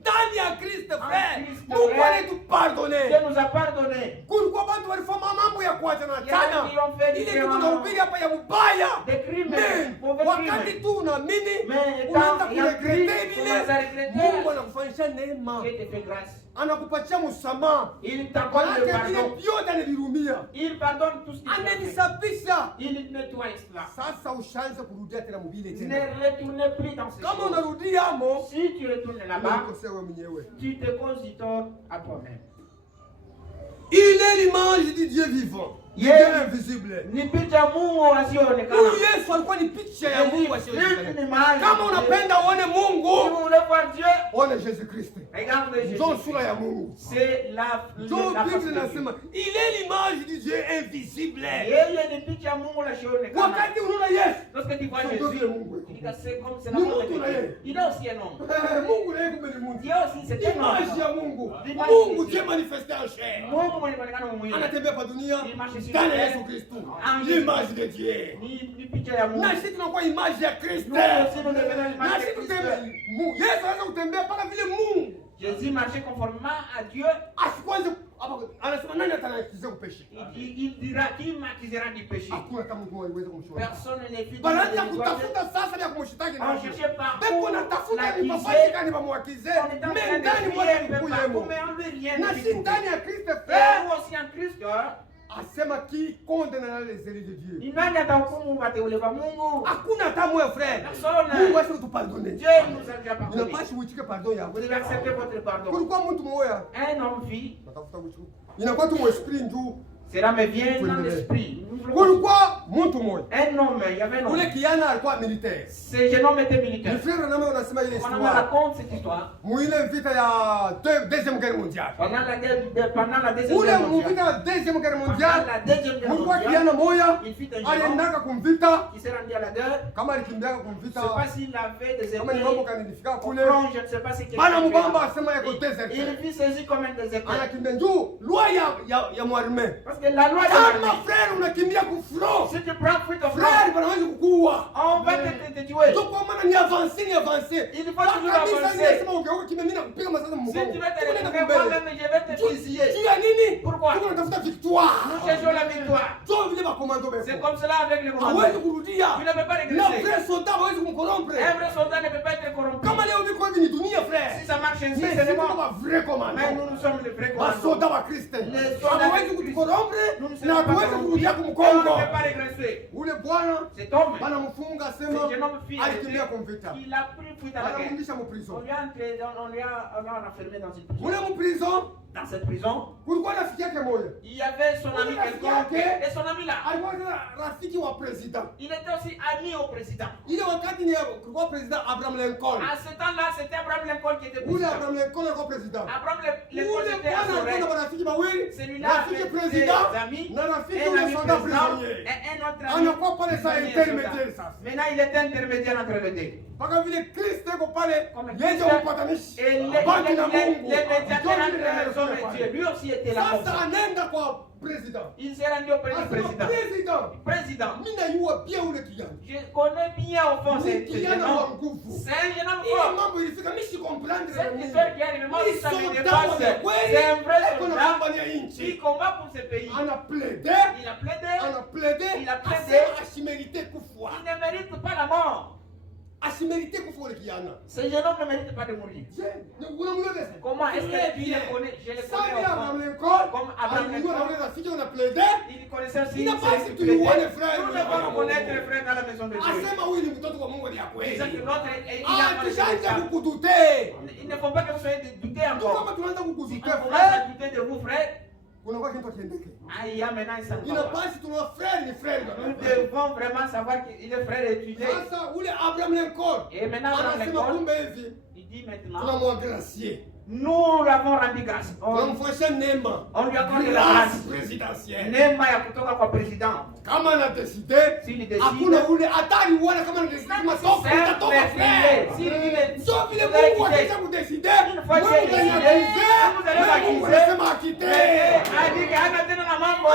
Ndani ya Kristo frère, Kristo, Mungu frère. alitupardonner. Dieu nous a pardonné. Kulikuwa watu walifanya mambo ya kuachana Qui chana. ont fait Ile différents- tuko na ubiri hapa ya mubaya. Des crimes, Mais mauvais wakati crimes. tu unaamini, Mais unaanza quand il y a kuregrete Christ, vile. unaanza regretter. Mungu anakufanyisha neema. Dieu te fait grâce. Anakupatia msamaha. Il t'accorde le Manake vile pardon. vyote anavirumia. Il pardonne tout ce qui fait. Ananisafisha. Il nettoie cela. Sasa ushaanza kurudia tena mubile Ne tena. retournez plus dans ces Kama choses. unarudia amo, Si tu retournes là-bas, unakosea wewe mwenyewe. tu te causes du tort à toi-même. Il est l'image du Dieu vivant, du Yeah. Dieu invisible. Ni picha Mungu asionekana. Huyu Yesu alikuwa ni picha ya Mungu asiyejulikana. Kama unapenda uone Si Mungu, vous voulez voir Dieu, one Jésus Kristo. regarde Jésus. Njoo sura ya Mungu. C'est la Njoo face Biblia de Dieu. inasema, il est l'image du Dieu invisible. Yeye ni picha ya Mungu asionekana. Wakati unaona Yesu, Lorsque tu vois ndio Jésus, vile Mungu tu dis iko. que c'est comme c'est la Ni forme Mungu de na Dieu. yeye. Il est aussi un homme. Mungu naye kumbe ni Mungu. Dieu aussi c'est un Image homme. ya Mungu. L'image Mungu de Dieu Dieu. manifesté en chair. Mungu mwenye kuonekana mwili. Anatembea pa dunia Image sur ndani ya terre. Yesu Kristo. En L'image de Dieu. Ni picha ya Mungu. Na sisi tunakuwa image ya Kristo. Nous aussi nous devenons Na l'image sisi de Christ. tutembea. Yesu anaweza kutembea mpaka vile Mungu. Jésus marchait conformément à Dieu. Asikwanze anasema nani atanakiza kupesha? Il dira qui m'accusera du péché. Hakuna kama mtu aliweza kumshona. Personne n'est fidèle. Banaanza kutafuta sasa ya kumshitaki On nani? cherchait par Beko où natafuta ni l'accuser. mafasi gani bamwakize? On est en train Mais de ndani prier mwana un peu nikuyemo. partout, mais en lui rien Na ne si ndani ya Kristo Et frère nous aussi en Christ, asema qui condamnera les élus de Dieu? Ni nani atahukumu wateule wa Mungu? Hakuna hata mmoja frère. Mungu asiye tupardonner. Dieu nous a déjà pardonné. Inapaswa uitike pardon yako. Vous devez accepter votre pardon. Kulikuwa mtu mmoja. Un homme vit. Natafuta kuchu. Inakuwa tu esprit njoo. Cela me vient dans l'esprit. Kulikuwa mtu mmoja. Un homme, il y avait un homme. Ule kijana alikuwa militaire. Ce jeune homme était militaire. Ni frère na mimi unasema ile On me histoire. raconte cette histoire. Muile vita ya deuxième guerre mondiale. Pendant la deuxième Ule guerre mu mondiale. vita ya deuxième guerre Pendant mondiale. la deuxième guerre Mulikuwa mondiale. kijana moja Il fit un jeune aliendaka homme kumvita. qui s'est rendu à la guerre. Kama alikimbiaka Je ne kumvita. sais pas s'il avait des Kama ni mambo épées. kanilifika Au kule. front, je ne sais pas si Bana quelqu'un mubamba fait. asema yako desert. Il fut saisi comme un des épées. Anakimbia njoo loi ya mwarme. Parce que la loi de Kama l'armée, frère unakimbia kufro. si tu prends fruit of Frère God, banaweza kukuua. on va te tuer. Ndio kwa maana ni avancer ni avancer. Il faut toujours avancer. Nasema ugeuke kimya mimi nakupiga masasa Si mgongo. tu veux te Tunaenda retrouver kumbele. moi-même, je vais te fusiller. Tu ya nini? Pourquoi? Tuko tunatafuta victoire. Nous cherchons la victoire. Sio vile ba commando C'est beko. comme cela avec les Hawezi commandants. kurudia. Tu ne peux pas Na régresser. frère soldat hawezi kumkorompe. Un vrai soldat ne peut pas être corrompu. Kama leo biko hivi ni dunia frère. Si ça marche ainsi, Mais c'est c'est le pas monde. ba vrai Mais commando. nous sommes les vrais Ba soldat commandants. wa Kristo. Les soldats Hawezi de Christ. kutukorompe Nous ne na sommes pas hatuwezi corrompus. kurudia On ne kumkongo. peut pas régresser. Ule bwana Cet homme, bana mfunga ce sema jeune homme fit alikimbia kumvita. il a pris fuite à la guerre. Anamrudisha mu On prison. lui a enfermé dans une prison. Ule mu prison Dans cette prison, kulikuwa rafiki yake moja. il y avait son ami quelconque. Et son ami là, Alikuwa rafiki wa president. il était aussi ami au président. Ile wakati ni kulikuwa president Abraham Lincoln. À ce temps-là, c'était Abraham Lincoln qui était Ule président. Abraham Lincoln alikuwa president. Abraham Lincoln Ule était à bwana son alikuwa règne. na marafiki mawili. Celui-là Rafiki avait president des amis, na rafiki un ule ami soldat président prisonnier. et un autre ami. Anakuwa pale saa prisonnier intermédiaire soldat. sasa. Maintenant, il était intermédiaire entre les deux. Mpaka vile Kristo yuko pale Comme yeye Christ mpatanishi. Et Baki na Mungu. les médiateurs Ndio entre vile les hommes et Dieu. Lui aussi était là comme Sasa ça. anaenda kwa president. Il s'est rendu auprès du Asema président. president. Président, Mimi najua pia ule kijana. je connais bien au fond Ni ce jeune kijana wa homme. nguvu. C'est un jeune homme Ile fort. mambo ilifika mimi si comprendre. Cette histoire qui arrive, moi, Ni ça me soldat dépasse. wa kweli. C'est un vrai Eko na soldat pambania qui nchi. combat pour ce pays. Ana plaidé. Il a plaidé. Ana plaidé. Il a plaidé. Asema asimérité kufa. Il ne mérite pas la mort. Asimérité kufa ule kijana. Ce jeune homme ne mérite pas de mourir. Je, ne unamwelewa? Comment est-ce que tu Bien. le connais? Je le Sasa connais au Abraham fond. Lincoln Comme Abraham alijua na Lincoln. ule rafiki ana plaidé. Il connaissait aussi Il n'a pas ce si qui tu plaidait. vois les frères, Nous il n'a pas devons la connaître mort. les frères dans la maison de Dieu. Asema huyu ni mtoto wa Mungu ni ya Disant kweli. que l'autre est Ah, il tushaanza a kukudute. Il ne faut pas que vous soyez douter Ndio encore. kama tunaanza Si on kukudute commence à frère, douter de vous, frère, kunakuwa kitu kiendeke. il y a maintenant un savoir. Inapasi tuna frère ni frère. Nous devons vraiment savoir qu'il est frère et tuté. Sasa ule Abraham Lincoln Et maintenant, Abraham anasema Lincoln, kumbe hivi il dit maintenant, tunamwagracier. nous l'avons rendu grâce. Tunamfanyia neema. On lui accorde la Grâce grâce. présidentielle. Neema ya kutoka kwa president. Kama anadeside, S'il décide, hakuna ule hatari uone kama anadeside kama toka utatoka frère. Sio vile Mungu akisha kudeside, wewe utanyamaza, na Mungu anasema akite. Andike hana tena na mambo.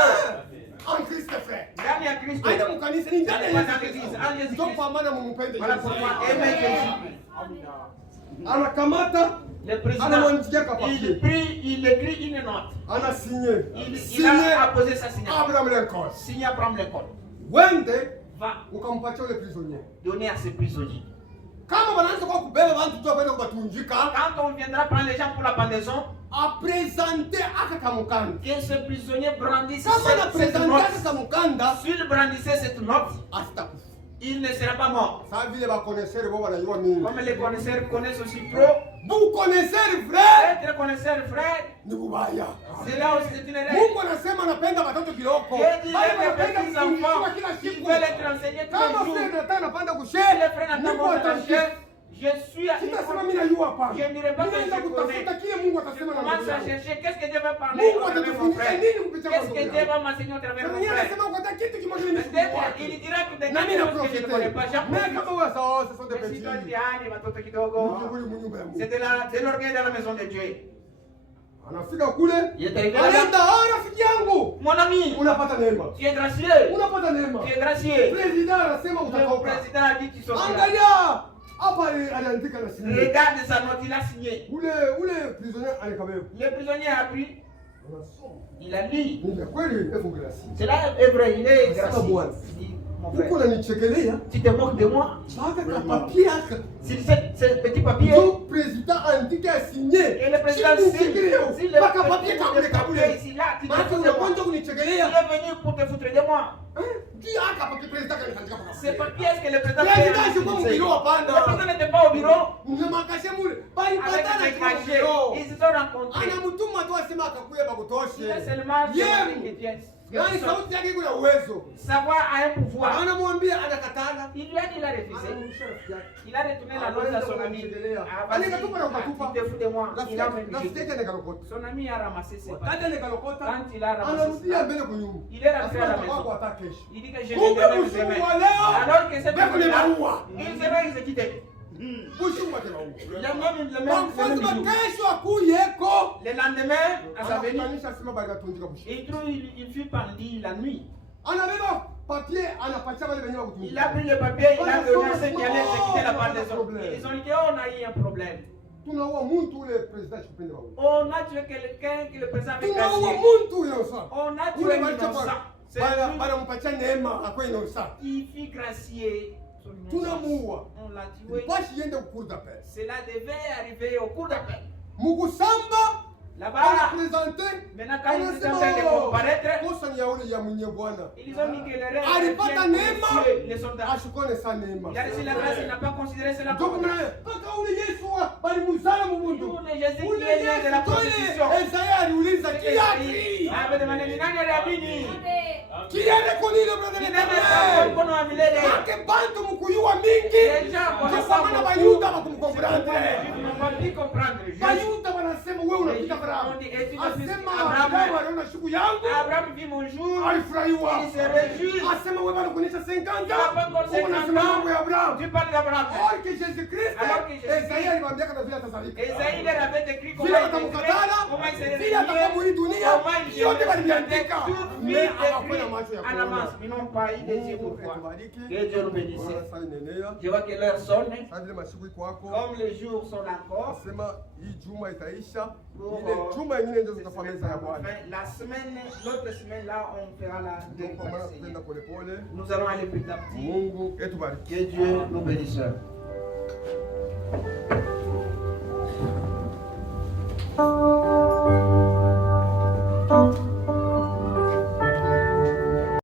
En Christ frère. Ndani ya Kristo. Aida mkanisa ni ndani ya Ndani ya Yesu Kristo. Kristo. Ndani ya Yesu Ndio Kristo. kwa maana mumpende Voilà Yesu. pourquoi aimer Jésus. Anakamata, Le président, anamwandikia kwa papier. il écrit une note. Ana signé. Il Signé a apposé sa signature. Abraham Lincoln. Signé Abraham Lincoln. Wende Va ukampatia ule prisonnier. donner à ses prisonniers. Kama wanaanza kwa kubeba watu tu kwenda kubatunjika, Quand on viendra prendre les gens pour la pendaison, apresente akakamukanda. que ce prisonnier brandisse Kama cette anapresente note. akakamukanda, S'il brandissait cette note, asitakufa. il ne sera pas mort. Sasa vile bakonesere wao wanajua nini? Comme les connaisseurs connaissent aussi trop, Vous connaissez vrai être connaisseur frère, ni bubaya. c'est là aussi c'est une règle. Mungu anasema anapenda watoto kiloko. Dieu dit Bali les wanapenda petits kufundishwa enfants kila qui siku. veulent être enseignés tous Kama les jours. frère nataka napanda Si kushe, les frères n'attendent niko pas de la attentif. chair, je suis à Sitasema mimi najua hapa. Je ne dirai pas que Ninaenda je kutafuta connais. kile Mungu Je atasema na commence Mungu. à chercher qu'est-ce que Dieu va parler Mungu au travers de mon atatufundisha frère. nini kupitia kwa Qu'est-ce que Mungu Dieu yangu? va m'enseigner au travers de mon Mwenyewe frère. anasema kwa kitu kimoja mimi Peut-être il dira que des na mimi na choses que je ne connais pas. profite. Mais kama wewe sawa sasa ndio Je suis petit. Diane, watoto kidogo. Mjukuu mu nyumba ya Mungu. C'est de l'orgueil dans la maison de Dieu. Anafika kule. Il est arrivé là-bas. Anaenda, rafiki yangu. Mon ami, Unapata neema. tu es gracieux. Unapata neema. Tu es gracieux. President anasema Le utatoka. président a dit tu sortiras. Angalia. Hapa aliandika na simu. Regarde sa note, il a signé. Ule prisonnier alikabeba. Le prisonnier a pris, il a lu. Ni kweli efu grasi. Cela est vrai, il est Sasa gracieux. Bwana. mon frère. Tu te moques de moi. Si ce petit papier. Le président a indiqué à signer. Et le président signe. Si le papier ici, là, tu te fous de moi. Il est venu pour te foutre de moi. C'est papier que le président fait. Le président n'était pas au bureau. Avec les cachets. Ils se sont rencontrés. Il est seulement des pièces. Savoir a un pouvoir. Il lui a dit, il a refusé. Il a retourné la note à son ami. Ah, vas-y, tu te fous de moi. Il a même son ami a ramassé ses papiers. Quand il a ramassé ça, il est rentré à la maison. Il dit que je vais donner demain. Alors que c'est là, il s'est exécuté. Le lendemain, à sa venue, il fut pendu la nuit. Il a pris le papier, il a donné à ceux qui allaient exécuter la part des autres. Ils ont dit on a eu un problème. On a tué quelqu'un que le président avait gracié. On a tué un innocent. C'est lui qui fit gracier. On l'a tué. Cela devait arriver au cours d'appel. Là-bas, maintenant quand ils étaient en train de comparaître, ils ont dit que le rêve les soldats. Il a reçu la grâce, il n'a pas considéré cela comme grâce. Jésus qui est né de la prostitution. Esaïe avait demandé, ni nani aliamini? Qui a reconnu le bras de l'Éternel? Ake bantu mukuyua mingi. Kwa bayuda bakumkomprendre. Bayuda wanasema wewe unapita Abraham. Asema Abraham aliona siku yangu. Abraham vit mon jour. Alifurahiwa. Il se réjouit. Asema wewe unakuonyesha 50 ans. Unasema mambo ya Abraham. Tu parles d'Abraham. Alors que Jésus-Christ. Esaïe alimwambia kana vile atazalika. Esaïe il avait décrit comment il se réveillait. Vile atakamuri dunia. Yote waliandika. Mais en avance, ils n'ont pas eu des yeux pour voir. Que Dieu nous bénisse. Je vois que l'heure sonne. Comme les jours sont encore. La semaine, l'autre semaine là, on fera la deuxième. Nous allons aller petit à petit. Que Dieu nous bénisse. Thank you.